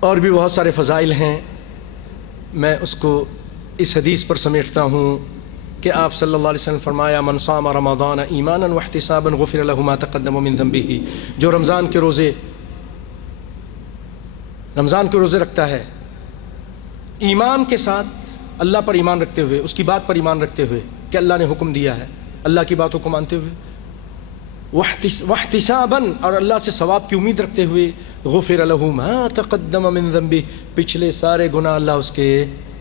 اور بھی بہت سارے فضائل ہیں، میں اس کو اس حدیث پر سمیٹتا ہوں کہ آپ صلی اللہ علیہ وسلم فرمایا من صام رمضان ایمانا واحتسابا غفر له ما تقدم من ذنبه، جو رمضان کے روزے رکھتا ہے ایمان کے ساتھ، اللہ پر ایمان رکھتے ہوئے، اس کی بات پر ایمان رکھتے ہوئے کہ اللہ نے حکم دیا ہے، اللہ کی باتوں کو مانتے ہوئے، واحتسابا اور اللہ سے ثواب کی امید رکھتے ہوئے، غفر له ما تقدم من ذنبه، پچھلے سارے گناہ اللہ اس کے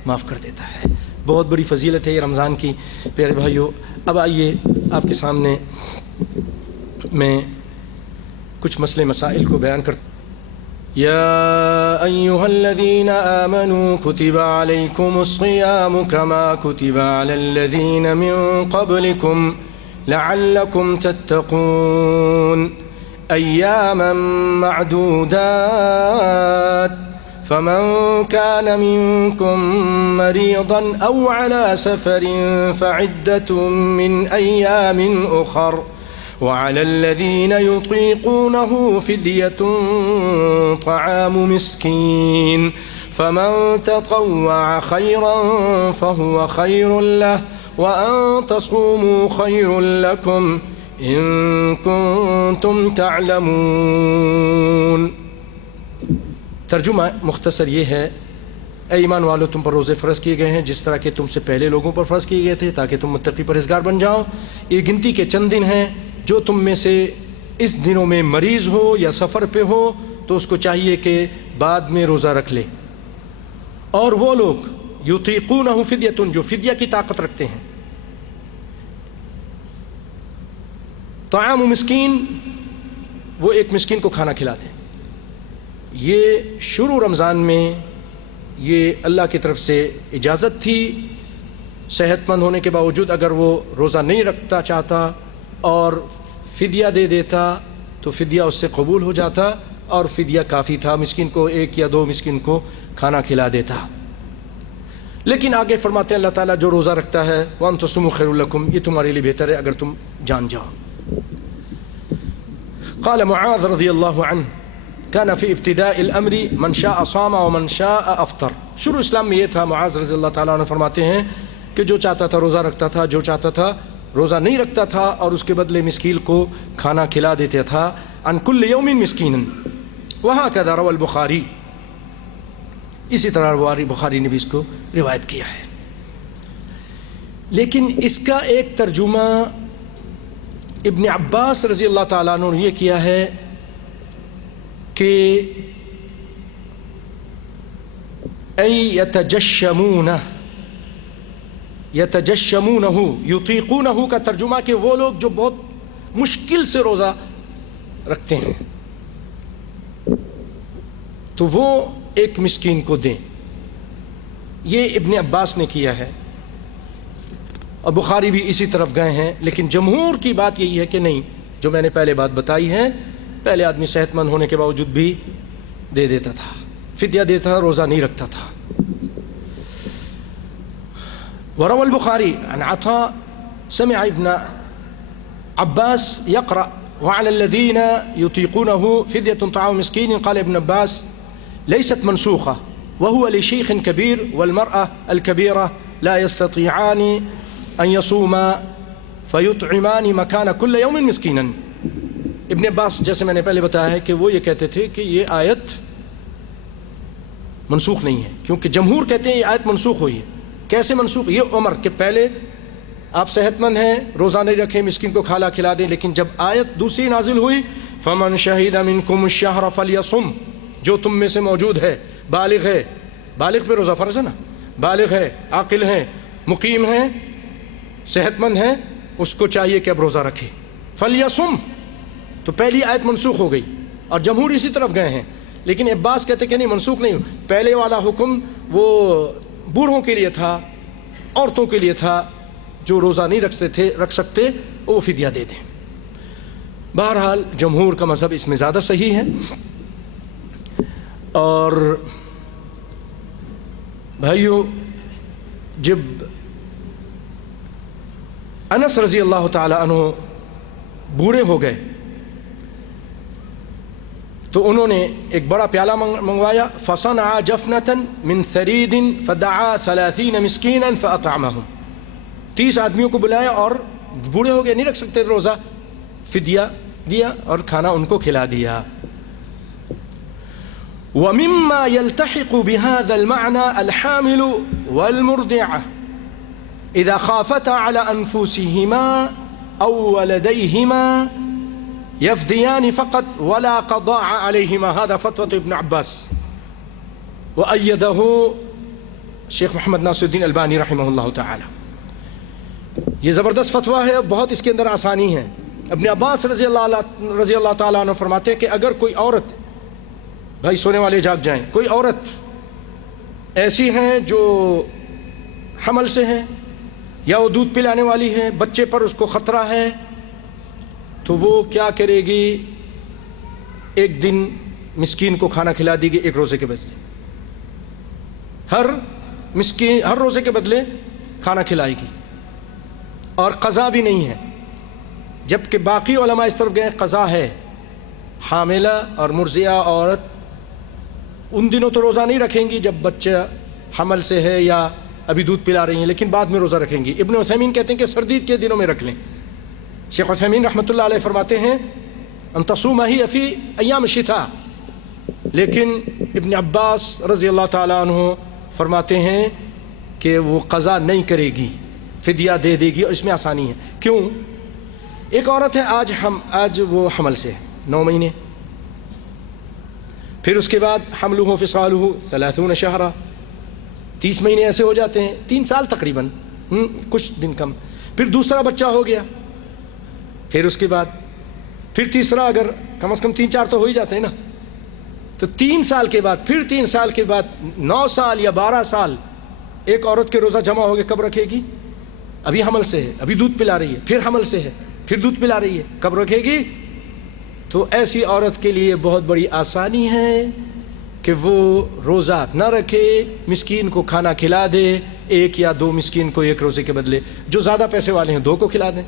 معاف کر دیتا ہے. بہت بڑی فضیلت ہے یہ رمضان کی. پیارے بھائیو، اب آئیے آپ کے سامنے میں کچھ مسئلے مسائل کو بیان کرتا ہوں. یا ایھا الذین آمنوا کتب علیکم الصیام کما کتب علی الذین من قبلکم لعلکم تتقون ایاما معدودات فمن كان منكم مريضا أو على سفر فعدة من أيام أخر وعلى الذين يطيقونه فدية طعام مسكين فمن تطوع خيرا فهو خير له وأن تصوموا خير لكم إن كنتم تعلمون. ترجمہ مختصر یہ ہے، اے ایمان والو، تم پر روزے فرض کیے گئے ہیں جس طرح کہ تم سے پہلے لوگوں پر فرض کیے گئے تھے تاکہ تم متقی پرہیزگار بن جاؤ. یہ گنتی کے چند دن ہیں، جو تم میں سے اس دنوں میں مریض ہو یا سفر پہ ہو تو اس کو چاہیے کہ بعد میں روزہ رکھ لے. اور وہ لوگ یطیقونہ فدیۃ، جو فدیہ کی طاقت رکھتے ہیں، طعام مسکین، وہ ایک مسکین کو کھانا کھلا دیں. یہ شروع رمضان میں یہ اللہ کی طرف سے اجازت تھی، صحت مند ہونے کے باوجود اگر وہ روزہ نہیں رکھتا چاہتا اور فدیہ دے دیتا تو فدیہ اس سے قبول ہو جاتا، اور فدیہ کافی تھا، مسکین کو 1 یا 2 مسکین کو کھانا کھلا دیتا. لیکن آگے فرماتے ہیں اللہ تعالیٰ جو روزہ رکھتا ہے وَأَن تَصُومُوا خَيْرٌ لَكُمْ، یہ تمہارے لیے بہتر ہے اگر تم جان جاؤ. قال معاذ رضی اللہ عنہ كان في ابتداء الامر من شاء صام ومن شاء افطر. شروع اسلام میں یہ تھا، معاذ رضی اللہ تعالیٰ عنہ فرماتے ہیں کہ جو چاہتا تھا روزہ رکھتا تھا، جو چاہتا تھا روزہ نہیں رکھتا تھا، اور اس کے بدلے مسکین کو کھانا کھلا دیتا تھا. عن كل يوم مسكينا وهكذا روى البخاری. اسی طرح بخاری نے بھی اس کو روایت کیا ہے. لیکن اس کا ایک ترجمہ ابن عباس رضی اللہ تعالیٰ عنہ نے یہ کیا ہے کہ یتجشمونہ یطیقونہ کا ترجمہ کہ وہ لوگ جو بہت مشکل سے روزہ رکھتے ہیں تو وہ ایک مسکین کو دیں. یہ ابن عباس نے کیا ہے اور بخاری بھی اسی طرف گئے ہیں. لیکن جمہور کی بات یہی ہے کہ نہیں، جو میں نے پہلے بات بتائی ہے، پہلے آدمی صحت مند ہونے کے باوجود بھی دے دیتا تھا، فدیہ دیتا تھا، روزہ نہیں رکھتا تھا. وروى البخاری عن عطاء سمع ابن عباس يقرأ وعلى الذين يطيقونه فدية طعام مسكين قال ابن عباس ليست منسوخة وهو لشيخ كبير والمرأة الكبيرة لا يستطيعان أن يصوما فيطعمان مكان كل يوم مسكينا. ابن عباس جیسے میں نے پہلے بتایا ہے کہ وہ یہ کہتے تھے کہ یہ آیت منسوخ نہیں ہے، کیونکہ جمہور کہتے ہیں یہ آیت منسوخ ہوئی ہے. کیسے منسوخ؟ یہ عمر کہ پہلے آپ صحت مند ہیں، روزہ نہیں رکھیں، مسکین کو کھانا کھلا دیں، لیکن جب آیت دوسری نازل ہوئی فمن شہد منکم الشہر فلیصم، جو تم میں سے موجود ہے، بالغ ہے، بالغ پہ روزہ فرض ہے نا، بالغ ہے، عاقل ہے، مقیم ہے، صحت مند ہے، اس کو چاہیے کہ اب روزہ رکھے. فلیصم، تو پہلی آیت منسوخ ہو گئی اور جمہور اسی طرف گئے ہیں. لیکن عباس کہتے کہ نہیں، منسوخ نہیں، پہلے والا حکم وہ بوڑھوں کے لیے تھا، عورتوں کے لیے تھا، جو روزہ نہیں رکھ سکتے وہ فدیہ دے دیں. بہرحال جمہور کا مذہب اس میں زیادہ صحیح ہے. اور بھائیو، جب انس رضی اللہ تعالی عنہ بوڑھے ہو گئے تو انہوں نے ایک بڑا پیالہ منگوایا. فصنع جفنة من ثرید فدعا 30 مسکینا فاطعمهم، 30 آدمیوں کو بلایا اور بوڑھے ہو گئے، نہیں رکھ سکتے روزہ، فدیہ دیا اور کھانا ان کو کھلا دیا. ومما يلتحق بهذا المعنى الحامل والمرضعة إذا خافتا على أنفسهما أو ولديهما يفديان فقط ولا قضاء عليهما. هذا فتوى ابن عباس وأيده شیخ محمد ناصر الدین البانی رحمہ اللہ تعالی. یہ زبردست فتویٰ ہے، بہت اس کے اندر آسانی ہے. ابن عباس رضی اللہ تعالیٰ عنہ فرماتے ہیں کہ اگر کوئی عورت، بھائی سونے والے جاگ جائیں، کوئی عورت ایسی ہیں جو حمل سے ہیں یا وہ دودھ پلانے والی ہے، بچے پر اس کو خطرہ ہے، تو وہ کیا کرے گی؟ ایک دن مسکین کو کھانا کھلا دی گی ایک روزے کے بدلے، ہر روزے کے بدلے کھانا کھلائے گی، اور قضا بھی نہیں ہے. جبکہ باقی علماء اس طرف گئے قضا ہے. حاملہ اور مرضعہ عورت ان دنوں تو روزہ نہیں رکھیں گی جب بچہ حمل سے ہے یا ابھی دودھ پلا رہی ہیں، لیکن بعد میں روزہ رکھیں گی. ابن عثیمین کہتے ہیں کہ سردی کے دنوں میں رکھ لیں. شیخ عثیمین رحمۃ اللہ علیہ فرماتے ہیں ان تصوم ہی فی ایام الشتاء، لیکن ابن عباس رضی اللہ تعالیٰ عنہ فرماتے ہیں کہ وہ قضا نہیں کرے گی، فدیہ دے دے گی، اور اس میں آسانی ہے. کیوں؟ ایک عورت ہے آج وہ حمل سے 9 مہینے، پھر اس کے بعد حملہ فصالہ 30 شہرا، 30 مہینے ایسے ہو جاتے ہیں، 3 سال تقریباً، کچھ دن کم. پھر دوسرا بچہ ہو گیا، پھر اس کے بعد پھر تیسرا، اگر کم از کم 3-4 تو ہو ہی جاتے ہیں نا، تو 3 سال کے بعد، پھر 3 سال کے بعد 9 سال یا 12 سال ایک عورت کے روزہ جمع ہو گئے. کب رکھے گی؟ ابھی حمل سے ہے، ابھی دودھ پلا رہی ہے، پھر حمل سے ہے، پھر دودھ پلا رہی ہے، کب رکھے گی؟ تو ایسی عورت کے لیے بہت بڑی آسانی ہے کہ وہ روزہ نہ رکھے، مسکین کو کھانا کھلا دے، 1 یا 2 مسکین کو ایک روزے کے بدلے. جو زیادہ پیسے والے ہیں 2 کو کھلا دیں،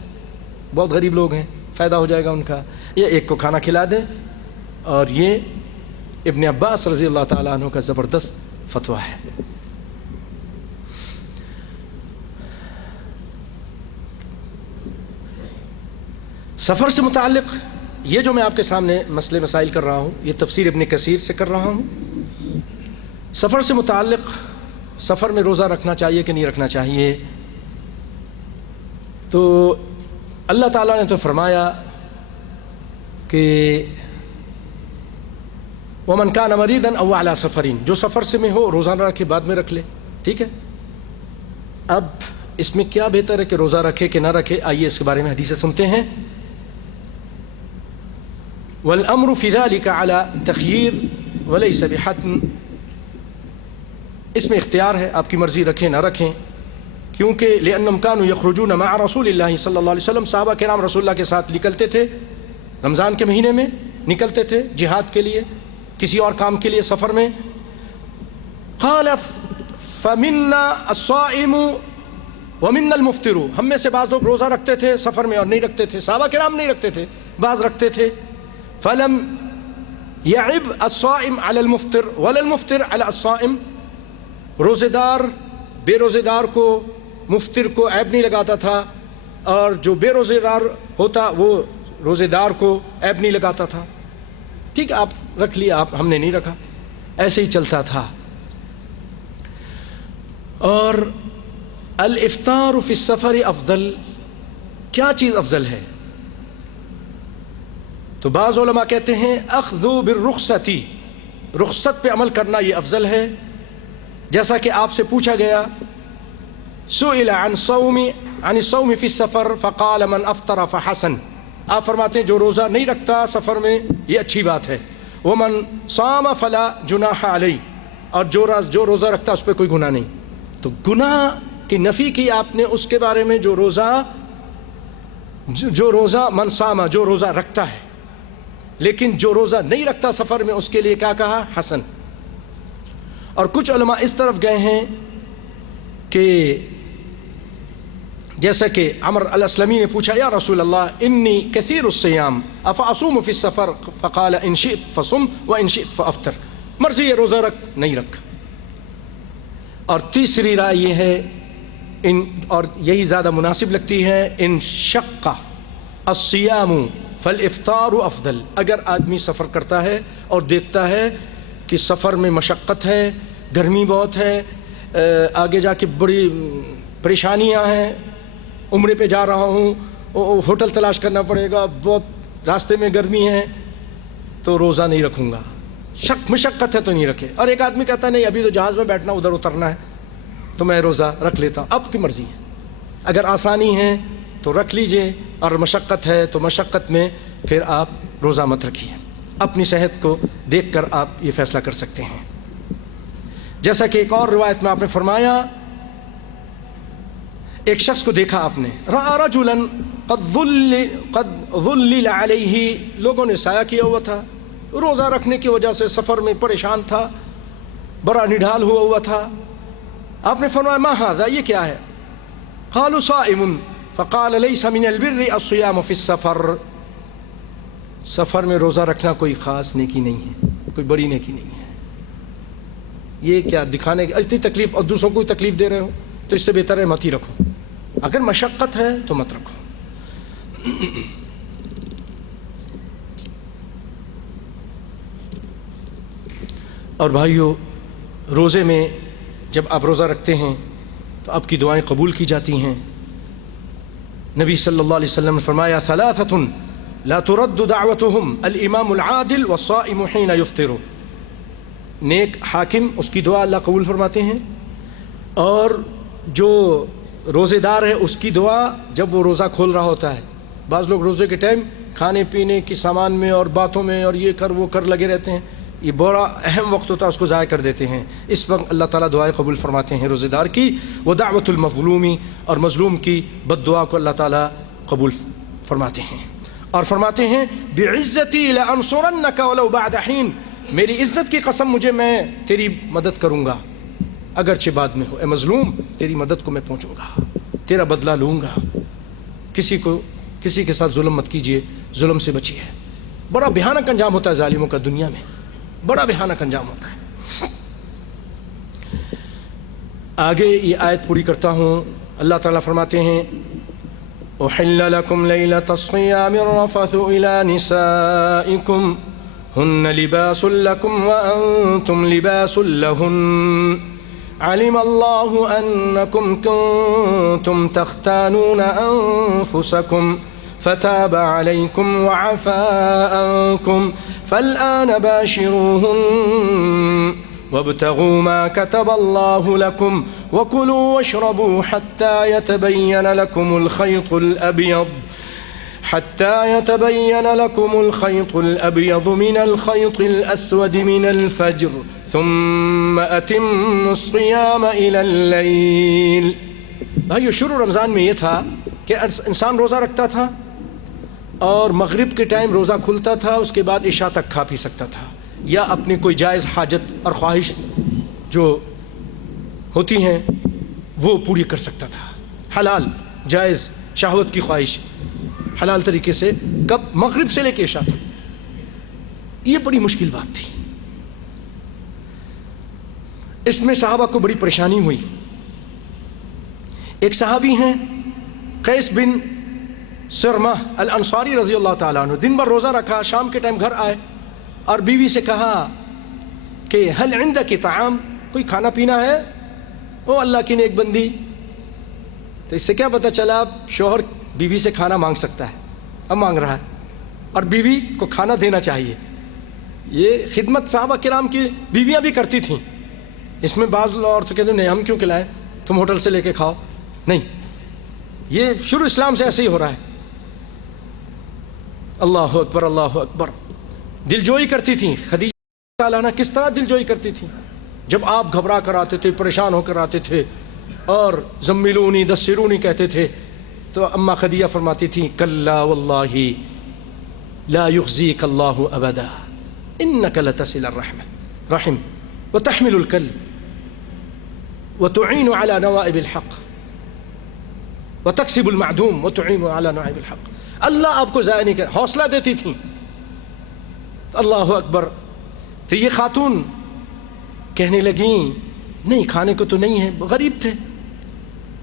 بہت غریب لوگ ہیں، فائدہ ہو جائے گا ان کا، یا 1 کو کھانا کھلا دیں. اور یہ ابن عباس رضی اللہ تعالیٰ عنہ کا زبردست فتویٰ ہے. سفر سے متعلق یہ جو میں آپ کے سامنے مسئلے مسائل کر رہا ہوں، یہ تفسیر ابن کثیر سے کر رہا ہوں. سفر سے متعلق، سفر میں روزہ رکھنا چاہیے کہ نہیں رکھنا چاہیے؟ تو اللہ تعالیٰ نے تو فرمایا کہ وَمَنْ كَانَ مَرِيضًا أَوْ عَلَى سَفَرٍ، جو سفر سے میں ہو روزہ نہ رکھے، بعد میں رکھ لے. ٹھیک ہے، اب اس میں کیا بہتر ہے کہ روزہ رکھے کہ نہ رکھے؟ آئیے اس کے بارے میں حدیثیں سنتے ہیں. والامر فی ذلک علی تخییر ولیس بحتم، اس میں اختیار ہے، آپ کی مرضی رکھیں نہ رکھیں. کیونکہ لأنهم كانوا يخرجون مع رسول اللہ صلی اللہ علیہ وسلم، صحابہ کرام رسول اللہ کے ساتھ نکلتے تھے، رمضان کے مہینے میں نکلتے تھے جہاد کے لیے، کسی اور کام کے لیے سفر میں. قال فمنا الصائم ومن المفطر، ہم میں سے بعض لوگ روزہ رکھتے تھے سفر میں اور نہیں رکھتے تھے، صحابہ کرام نہیں رکھتے تھے، بعض رکھتے تھے. فلم يعب الصائم على المفطر ولا المفطر على الصائم، روزے دار بے روزے دار کو، مفطر کو عیب نہیں لگاتا تھا، اور جو بے روزے دار ہوتا وہ روزے دار کو عیب نہیں لگاتا تھا. ٹھیک ہے آپ رکھ لیا، آپ ہم نے نہیں رکھا، ایسے ہی چلتا تھا. اور الافطار فی السفر افضل، کیا چیز افضل ہے؟ تو بعض علماء کہتے ہیں اخذ بالرخصتی، رخصت پہ عمل کرنا یہ افضل ہے. جیسا کہ آپ سے پوچھا گیا سئل عن الصوم فی السفر فقال من افطر فحسن، آپ فرماتے ہیں جو روزہ نہیں رکھتا سفر میں یہ اچھی بات ہے. ومن صام فلا جناح علیہ، اور جو روزہ رکھتا اس پہ کوئی گناہ نہیں. تو گناہ کی نفی کی آپ نے اس کے بارے میں جو روزہ من صام، جو روزہ رکھتا ہے، لیکن جو روزہ نہیں رکھتا سفر میں اس کے لیے کیا کہا؟ حسن. اور کچھ علماء اس طرف گئے ہیں کہ جیسا کہ عمر الاسلمی نے پوچھا یا رسول اللہ انی کثیر الصیام افاصوم فی السفر فقال ان شئت فصم وان شئت فافطر، مرضی ہے روزہ رکھ نہیں رکھ. اور تیسری رائے یہ ہے اور یہی زیادہ مناسب لگتی ہے، ان شق الصیام فالافطار افضل. اگر آدمی سفر کرتا ہے اور دیکھتا ہے کہ سفر میں مشقت ہے، گرمی بہت ہے، آگے جا کے بڑی پریشانیاں ہیں، عمرے پہ جا رہا ہوں، ہوٹل تلاش کرنا پڑے گا، بہت راستے میں گرمی ہے، تو روزہ نہیں رکھوں گا. مشقت ہے تو نہیں رکھے. اور ایک آدمی کہتا نہیں ابھی تو جہاز میں بیٹھنا ادھر اترنا ہے تو میں روزہ رکھ لیتا ہوں. اب کی مرضی ہے، اگر آسانی ہے تو رکھ لیجئے، اور مشقت ہے تو مشقت میں پھر آپ روزہ مت رکھیے. اپنی صحت کو دیکھ کر آپ یہ فیصلہ کر سکتے ہیں. جیسا کہ ایک اور روایت میں آپ نے فرمایا، ایک شخص کو دیکھا آپ نے، رأى رجلا قد ظلل علیہ، لوگوں نے سایہ کیا ہوا تھا، روزہ رکھنے کی وجہ سے سفر میں پریشان تھا، بڑا نڈھال ہوا تھا. آپ نے فرمایا ما ھذا، یہ کیا ہے؟ قالوا صائم فقال ليس من البر الصيام في السفر، سفر میں روزہ رکھنا کوئی خاص نیکی نہیں ہے، کوئی بڑی نیکی نہیں ہے. یہ کیا دکھانے کی اتنی تکلیف اور دوسروں کو تکلیف دے رہے ہو، تو اس سے بہتر ہے مت ہی رکھو. اگر مشقت ہے تو مت رکھو. اور بھائیو، روزے میں جب آپ روزہ رکھتے ہیں تو آپ کی دعائیں قبول کی جاتی ہیں. نبی صلی اللہ علیہ وسلم نے فرمایا ثلاثۃ لا ترد دعوتهم الامام العادل والصائم حين يفطر، نیک حاکم اس کی دعا اللہ قبول فرماتے ہیں، اور جو روزے دار ہے اس کی دعا جب وہ روزہ کھول رہا ہوتا ہے. بعض لوگ روزے کے ٹائم کھانے پینے کی سامان میں اور باتوں میں اور یہ کر وہ کر لگے رہتے ہیں، یہ بڑا اہم وقت ہوتا ہے، اس کو ضائع کر دیتے ہیں. اس وقت اللہ تعالیٰ دعائیں قبول فرماتے ہیں روزے دار کی. وہ دعوت المظلومی، اور مظلوم کی بد دعا کو اللہ تعالیٰ قبول فرماتے ہیں. اور فرماتے ہیں بعزتی لانصرنک ولو بعد حین، میری عزت کی قسم مجھے، میں تیری مدد کروں گا اگرچہ بعد میں ہو. اے مظلوم، تیری مدد کو میں پہنچوں گا، تیرا بدلہ لوں گا. کسی کے ساتھ ظلم مت کیجیے، ظلم سے بچیے. بڑا بھیانک انجام ہوتا ہے ظالموں کا دنیا میں، بڑا بھیانک انجام ہوتا ہے. آگے یہ آیت پوری کرتا ہوں. اللہ تعالیٰ فرماتے ہیں احل لکم لیلۃ الصیام الرفث الی نسائکم ہن لباس لکم وانتم لباس لہن علم اللہ انکم کنتم تختانون انفسکم فتاب علیکم وعفا عنکم فالآن باشروہن وابتغوا ما كتب الله لكم وكلوا واشربوا حتى يتبين لكم الخيط الأبيض من الخيط الأسود من الفجر ثم أتموا الصيام إلى الليل. بھائیو، شروع رمضان میں یہ تھا کہ انسان روزہ رکھتا تھا اور مغرب کے ٹائم روزہ کھلتا تھا، اس کے بعد عشاء تک کھا پی سکتا تھا، یا اپنی کوئی جائز حاجت اور خواہش جو ہوتی ہیں وہ پوری کر سکتا تھا. حلال جائز شہوت کی خواہش حلال طریقے سے کب؟ مغرب سے لے کے عشاء تک. یہ بڑی مشکل بات تھی. اس میں صحابہ کو بڑی پریشانی ہوئی. ایک صحابی ہیں قیس بن سرمہ الانصاری رضی اللہ تعالیٰ عنہ، دن بھر روزہ رکھا، شام کے ٹائم گھر آئے اور بیوی سے کہا کہ حل عندک طعام، کوئی کھانا پینا ہے؟ او اللہ کی نیک بندی. تو اس سے کیا پتہ چلا شوہر بیوی سے کھانا مانگ سکتا ہے، اب مانگ رہا ہے اور بیوی کو کھانا دینا چاہیے. یہ خدمت صحابہ کرام کی بیویاں بھی کرتی تھیں. اس میں بعض عورتیں کہتے ہیں نہیں ہم کیوں کھلائیں، تم ہوٹل سے لے کے کھاؤ. نہیں، یہ شروع اسلام سے ایسے ہی ہو رہا ہے. اللہ اکبر اللہ اکبر. دلجوئی کرتی تھیں خدیجہ تعالیٰ عنہ. کس طرح دلجوئی کرتی تھیں؟ جب آپ گھبرا کر آتے تھے، پریشان ہو کر آتے تھے اور زملونی دسرونی کہتے تھے تو اما خدیجہ فرماتی تھیں کلا واللہ لا یخزیک اللہ ابدا انک لتصل الرحم وتحمل الکل وتعین علی نوائب الحق وتکسب المعدوم وتعین علی نوائب الحق. اللہ آپ کو ضائع نہیں کر، حوصلہ دیتی تھیں. اللہ اکبر. تو یہ خاتون کہنے لگیں نہیں کھانے کو تو نہیں ہے، غریب تھے.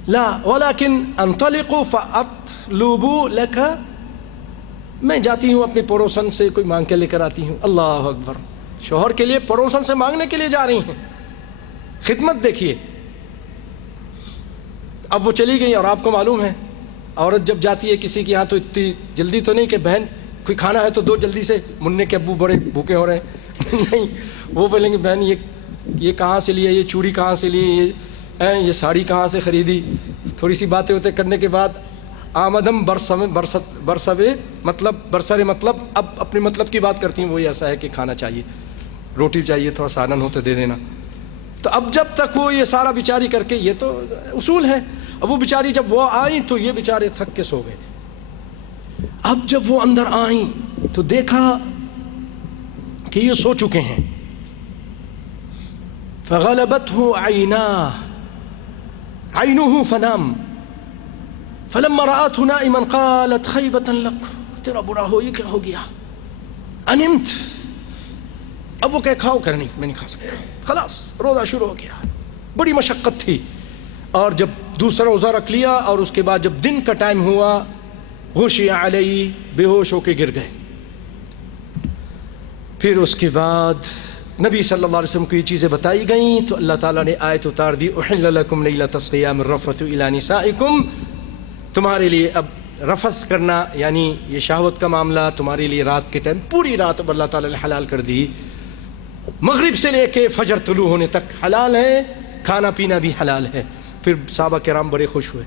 لا ولكن انطلقوا فاطلبوا لك، میں جاتی ہوں اپنے پڑوسن سے کوئی مانگ کے لے کر آتی ہوں. اللہ اکبر. شوہر کے لیے پڑوسن سے مانگنے کے لیے جا رہی ہیں. خدمت دیکھیے. اب وہ چلی گئی اور آپ کو معلوم ہے عورت جب جاتی ہے کسی کے یہاں تو اتنی جلدی تو نہیں کہ بہن کوئی کھانا ہے تو دو جلدی سے، منع کے ابو بڑے بھوکے ہو رہے ہیں نہیں، وہ بولیں گے بہن یہ کہاں سے لیا، یہ چوڑی کہاں سے لی، یہ ساڑی کہاں سے خریدی. تھوڑی سی باتیں ہوتے کرنے کے بعد آمدم برسوے مطلب اب اپنے مطلب کی بات کرتی ہیں. وہی ایسا ہے کہ کھانا چاہیے، روٹی چاہیے، تھوڑا سالن ہو تو دے دینا. تو اب جب تک وہ یہ سارا بیچاری کر کے، یہ تو اصول ہے. اب وہ بیچاری جب وہ آئیں تو یہ بیچارے تھک کے سو گئے. اب جب وہ اندر آئیں تو دیکھا کہ یہ سو چکے ہیں. فغلبته عينه فنام فلما رأته نائما قالت خيبة لك، تیرا برا ہو، یہ کیا ہو گیا؟ انمت. اب وہ کہ کھاؤ کر نہیں، میں نہیں کھا سکتا. خلاص روزہ شروع ہو گیا. بڑی مشقت تھی. اور جب دوسرا روزہ رکھ لیا اور اس کے بعد جب دن کا ٹائم ہوا غشی علیہ، بے ہوش ہو کے گر گئے. پھر اس کے بعد نبی صلی اللہ علیہ وسلم کو یہ چیزیں بتائی گئیں تو اللہ تعالیٰ نے آیت اتار دی احل لکم لیلۃ الصیام الرفث الی نسائکم، تمہارے لیے اب رفث کرنا یعنی یہ شہوت کا معاملہ تمہارے لیے رات کے ٹائم، پوری رات اب اللہ تعالیٰ نے حلال کر دی. مغرب سے لے کے فجر طلوع ہونے تک حلال ہے، کھانا پینا بھی حلال ہے. پھر صحابہ کرام بڑے خوش ہوئے.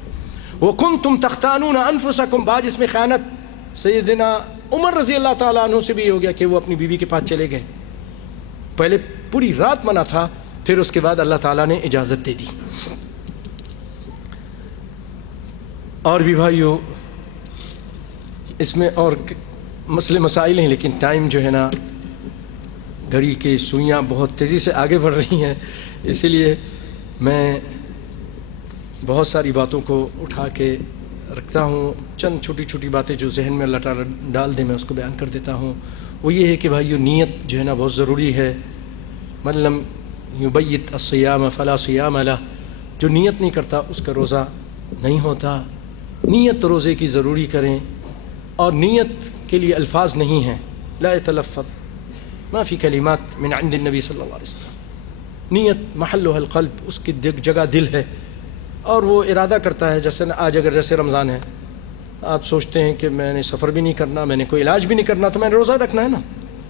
وَكُنْتُمْ تَخْتَانُونَ أَنفُسَكُمْ، بعض اس میں خیانت سیدنا عمر رضی اللہ تعالیٰ عنہ سے بھی ہو گیا کہ وہ اپنی بیوی کے پاس چلے گئے. پہلے پوری رات منع تھا، پھر اس کے بعد اللہ تعالیٰ نے اجازت دے دی. اور بھی بھائیو اس میں اور مسئلے مسائل ہیں، لیکن ٹائم جو ہے نا، گھڑی کی سوئیاں بہت تیزی سے آگے بڑھ رہی ہیں، اسی لیے میں بہت ساری باتوں کو اٹھا کے رکھتا ہوں. چند چھوٹی چھوٹی باتیں جو ذہن میں اللہ تعالیٰ ڈال دے میں اس کو بیان کر دیتا ہوں. وہ یہ ہے کہ بھائیو نیت جو ہے نا بہت ضروری ہے. من لم یبیت الصیام فلا صیام لہ، جو نیت نہیں کرتا اس کا روزہ نہیں ہوتا. نیت روزے کی ضروری کریں، اور نیت کے لیے الفاظ نہیں ہیں. لا يتلفظ ما فی کلمات من عند النبی صلی اللہ علیہ وسلم. نیت محلها القلب، اس کی جگہ دل ہے، اور وہ ارادہ کرتا ہے. جیسے آج اگر جیسے رمضان ہے، آپ سوچتے ہیں کہ میں نے سفر بھی نہیں کرنا، میں نے کوئی علاج بھی نہیں کرنا، تو میں نے روزہ رکھنا ہے نا.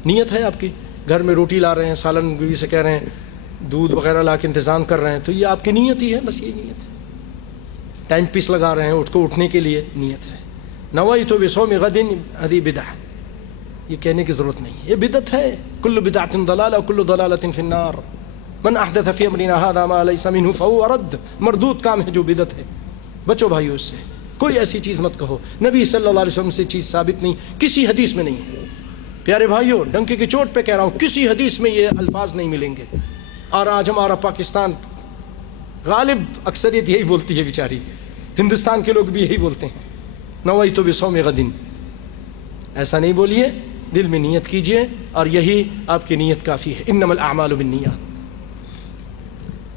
نیت ہے آپ کی، گھر میں روٹی لا رہے ہیں، سالن بیوی سے کہہ رہے ہیں، دودھ وغیرہ لا کے انتظام کر رہے ہیں، تو یہ آپ کی نیت ہی ہے. بس یہ نیت ہے. ٹائم پیس لگا رہے ہیں اٹھنے کے لیے، نیت ہے. نویت بصوم غد، ہذه بدعہ، یہ کہنے کی ضرورت نہیں، یہ بدعت ہے. کل بدعۃ ضلالہ وکل ضلالۃ فی النار. من احدث فی امرنا ھذا ما لیس منہ فہو رد، مردود کام ہے جو بدعت ہے. بچو بھائیو اس سے، کوئی ایسی چیز مت کہو. نبی صلی اللہ علیہ وسلم سے چیز ثابت نہیں، کسی حدیث میں نہیں ہے. پیارے بھائیو ڈنکے کی چوٹ پہ کہہ رہا ہوں، کسی حدیث میں یہ الفاظ نہیں ملیں گے. اور آج ہمارا پاکستان غالب اکثریت یہی بولتی ہے بیچاری ہندوستان کے لوگ بھی یہی بولتے ہیں نویت بصوم غد. ایسا نہیں بولیے, دل میں نیت کیجئے اور یہی آپ کی نیت کافی ہے. انما الاعمال بالنیات.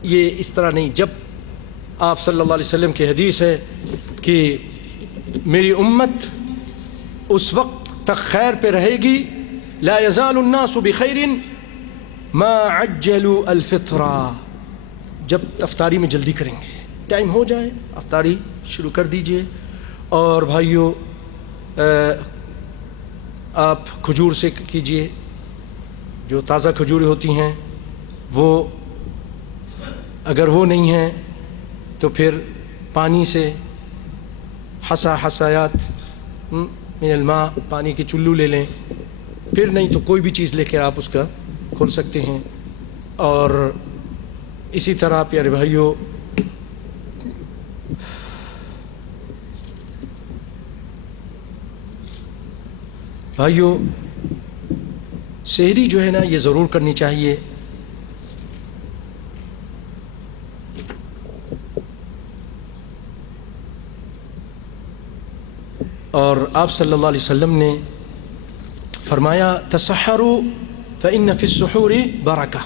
یہ اس طرح نہیں. جب آپ صلی اللہ علیہ وسلم کی حدیث ہے کہ میری امت اس وقت تک خیر پہ رہے گی, لا یزال الناس بخیر ما عجلوا الفطرہ, جب افطاری میں جلدی کریں گے. ٹائم ہو جائے افطاری شروع کر دیجئے. اور بھائیو آپ کھجور سے کیجئے, جو تازہ کھجوریں ہوتی ہیں وہ, اگر وہ نہیں ہیں تو پھر پانی سے حسایات من الماء, پانی کے چلو لے لیں. پھر نہیں تو کوئی بھی چیز لے کے آپ اس کا کھول سکتے ہیں. اور اسی طرح پیارے بھائیو سحری جو ہے نا یہ ضرور کرنی چاہیے. اور آپ صلی اللہ علیہ وسلم نے فرمایا تسحروا فإن في السحور برکہ,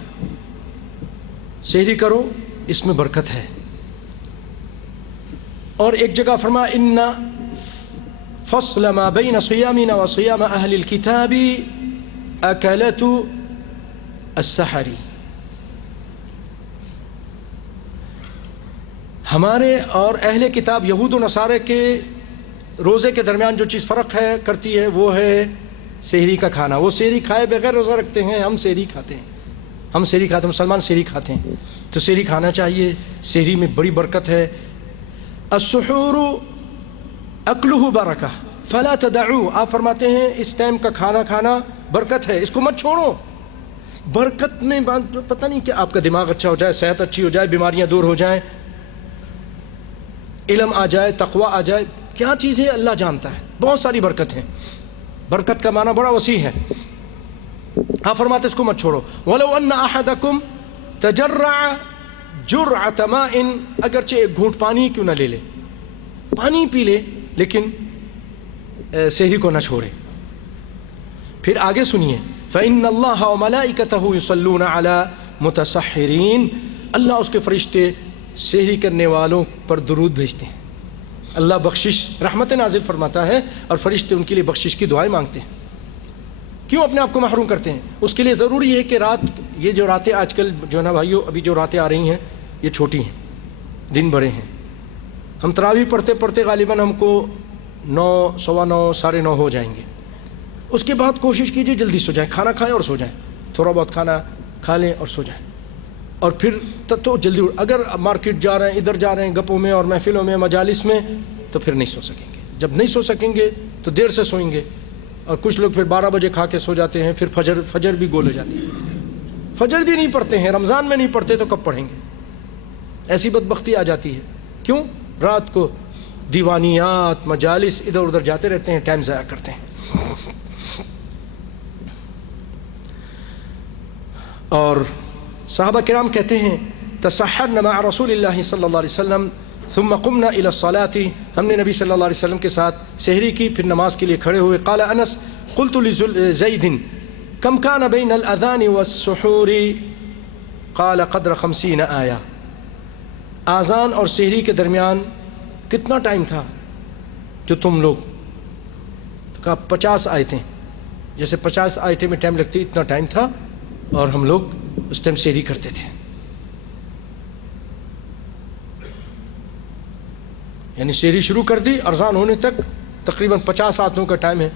سحری کرو اس میں برکت ہے. اور ایک جگہ فرمایا ان فصل ما بین صیامنا وصیام اہل الکتاب اکلۃ السحر. ہمارے اور اہل کتاب یہود و نصارے کے روزے کے درمیان جو چیز فرق ہے کرتی ہے وہ ہے سحری کا کھانا. وہ سحری کھائے بغیر روزہ رکھتے ہیں, ہم سحری کھاتے ہیں. ہم سحری کھاتے ہیں, مسلمان سحری کھاتے ہیں. تو سحری کھانا چاہیے, سحری میں بڑی برکت ہے. السحور اکلہ برکہ فلا تدعوا, آپ فرماتے ہیں اس ٹائم کا کھانا کھانا برکت ہے, اس کو مت چھوڑو. برکت میں پتہ نہیں کہ آپ کا دماغ اچھا ہو جائے, صحت اچھی ہو جائے, بیماریاں دور ہو جائیں, علم آ جائے, تقوی آ جائے, کیا چیز ہے اللہ جانتا ہے. بہت ساری برکت ہیں. برکت کا معنی بڑا وسیع ہے. آپ فرماتے اس کو مت چھوڑو. وَلَوْ أَنَّ أَحَدَكُمْ تَجَرَّعَ جُرْعَةَ مَاءٍ, اگرچہ ایک گھونٹ پانی کیوں نہ لے لے, پانی پی لے, لیکن سحری کو نہ چھوڑے. پھر آگے سنیے فَإِنَّ اللَّهَ وَمَلَائِكَتَهُ يُصَلُّونَ عَلَى مُتَسَحِّرِينَ, اللہ اس کے فرشتے سحری کرنے والوں پر درود بھیجتے ہیں. اللہ بخشش رحمت نازل فرماتا ہے اور فرشتے ان کے لیے بخشش کی دعائیں مانگتے ہیں. کیوں اپنے آپ کو محروم کرتے ہیں؟ اس کے لیے ضروری ہے کہ رات, یہ جو راتیں آج کل جو نا بھائیو ابھی جو راتیں آ رہی ہیں یہ چھوٹی ہیں, دن بڑے ہیں. ہم تراویح پڑھتے پڑھتے غالباً ہم کو 9, 9:15, 9:30 ہو جائیں گے. اس کے بعد کوشش کیجئے جلدی سو جائیں, کھانا کھائیں اور سو جائیں, تھوڑا بہت کھانا کھا لیں اور سو جائیں. اور پھر تو جلدی, اگر مارکیٹ جا رہے ہیں, ادھر جا رہے ہیں, گپوں میں اور محفلوں میں, مجالس میں, تو پھر نہیں سو سکیں گے. جب نہیں سو سکیں گے تو دیر سے سوئیں گے. اور کچھ لوگ پھر 12 بجے کھا کے سو جاتے ہیں, پھر فجر بھی گول ہو جاتی ہے. فجر بھی نہیں پڑھتے ہیں, رمضان میں نہیں پڑھتے تو کب پڑھیں گے؟ ایسی بدبختی آ جاتی ہے. کیوں؟ رات کو دیوانیات, مجالس, ادھر ادھر جاتے رہتے ہیں, ٹائم ضائع کرتے ہیں. اور صحابہ کرام کہتے ہیں تسحرنا مع رسول اللہ صلی اللہ علیہ وسلم ثم قمنا الى الصلاة, ہم نے نبی صلی اللہ علیہ وسلم کے ساتھ سحری کی, پھر نماز کے لیے کھڑے ہوئے. قال انس قلت لزید کم كان بین الاذان والسحور قال قدر 50 آیہ, آذان اور سحری کے درمیان کتنا ٹائم تھا جو تم لوگ کا 50 آیتیں, جیسے 50 آیتیں میں ٹائم لگتی اتنا ٹائم تھا, اور ہم لوگ اس ٹائم سحری کرتے تھے. یعنی سحری شروع کر دی, اذان ہونے تک تقریباً 50 آیتوں کا ٹائم ہے,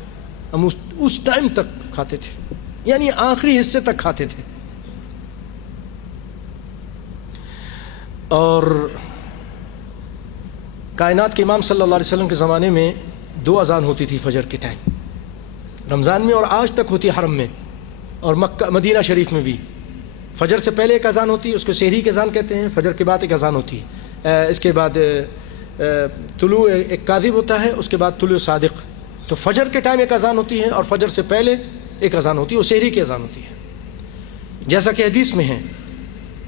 ہم اس ٹائم تک کھاتے تھے, یعنی آخری حصے تک کھاتے تھے. اور کائنات کے امام صلی اللہ علیہ وسلم کے زمانے میں 2 اذان ہوتی تھی فجر کے ٹائم, رمضان میں, اور آج تک ہوتی حرم میں اور مکہ مدینہ شریف میں بھی. فجر سے پہلے ایک اذان ہوتی ہے, اس کو سحری کی اذان کہتے ہیں. فجر کے بعد ایک اذان ہوتی ہے, اس کے بعد طلوع ایک کاذب ہوتا ہے, اس کے بعد طلوع صادق. تو فجر کے ٹائم ایک اذان ہوتی ہے, اور فجر سے پہلے ایک اذان ہوتی ہے, وہ سحری کی اذان ہوتی ہے. جیسا کہ حدیث میں ہے,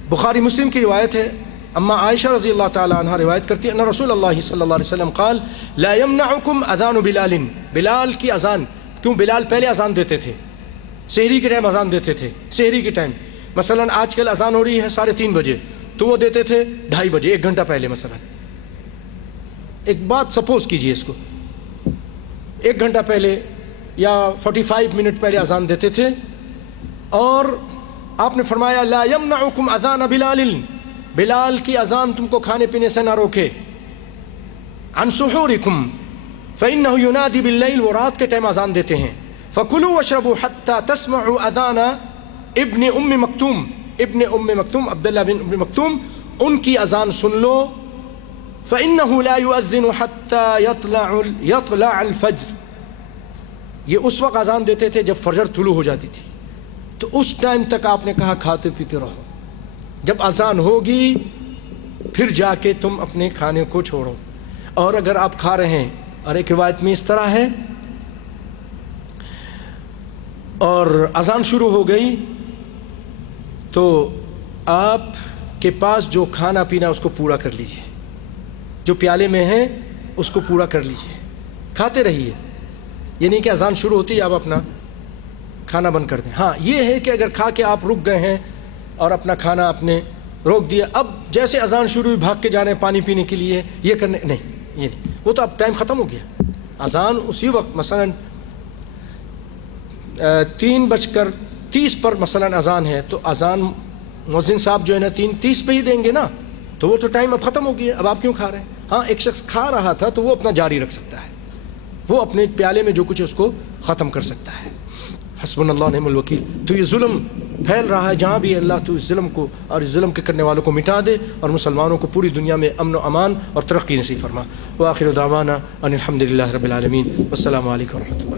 بخاری مسلم کی روایت ہے اما عائشہ رضی اللہ تعالی عنہ روایت کرتی ہے ان رسول اللہ صلی اللہ علیہ وسلم قال لا يمنعكم اذان بلال، بلال کی اذان، کیوں بلال پہلے اذان دیتے تھے، سحری کے ٹائم اذان دیتے تھے، سحری کے ٹائم مثلا آج کل اذان ہو رہی ہے 3:30 بجے، تو وہ دیتے تھے 2:30 بجے، 1 گھنٹہ پہلے مثلا، ایک بات سپوز کیجئے اس کو، 1 گھنٹہ پہلے یا 45 منٹ پہلے اذان دیتے تھے، اور آپ نے فرمایا لا يمنعكم اذان بلال، بلال کی اذان تم کو کھانے پینے سے نہ روکے، عن سحوركم فإنه ينادي بالليل، وہ رات کے ٹائم اذان دیتے ہیں، فكلوا واشربوا حتى تسمعوا اذان ابن ام مکتوم، ابن ام مکتوم عبداللہ بن ام مکتوم، ان کی اذان سن لو، فإنه لا يؤذن حتى يطلع الفجر، یہ اس وقت اذان دیتے تھے جب فجر طلوع ہو جاتی تھی، تو اس ٹائم تک آپ نے کہا کھاتے پیتے رہو، جب اذان ہوگی پھر جا کے تم اپنے کھانے کو چھوڑو، اور اگر آپ کھا رہے ہیں، اور ایک روایت میں اس طرح ہے، اور اذان شروع ہو گئی تو آپ کے پاس جو کھانا پینا اس کو پورا کر لیجئے، جو پیالے میں ہے اس کو پورا کر لیجئے، کھاتے رہیے، یہ نہیں کہ اذان شروع ہوتی ہے آپ اپنا کھانا بند کر دیں۔ ہاں یہ ہے کہ اگر کھا کے آپ رک گئے ہیں اور اپنا کھانا آپ نے روک دیا، اب جیسے اذان شروع ہوئی بھاگ کے جا رہے ہیں پانی پینے کے لیے، یہ کرنے نہیں، یہ نہیں، وہ تو اب ٹائم ختم ہو گیا، اذان اسی وقت مثلا 3:30 پر مثلا اذان ہے، تو اذان مؤذن صاحب جو ہے نا 3:30 پہ ہی دیں گے نا، تو وہ تو ٹائم اب ختم ہو گیا، اب آپ کیوں کھا رہے ہیں؟ ہاں ایک شخص کھا رہا تھا تو وہ اپنا جاری رکھ سکتا ہے، وہ اپنے پیالے میں جو کچھ ہے اس کو ختم کر سکتا ہے۔ حسبنا اللہ نعم الوکیل۔ تو یہ ظلم پھیل رہا ہے جہاں بھی، اللہ تو اس ظلم کو اور اس ظلم کے کرنے والوں کو مٹا دے، اور مسلمانوں کو پوری دنیا میں امن و امان اور ترقی نصیب فرما۔ وآخر دعوانا ان الحمد للہ رب العالمین، والسلام علیکم ورحمۃ اللہ۔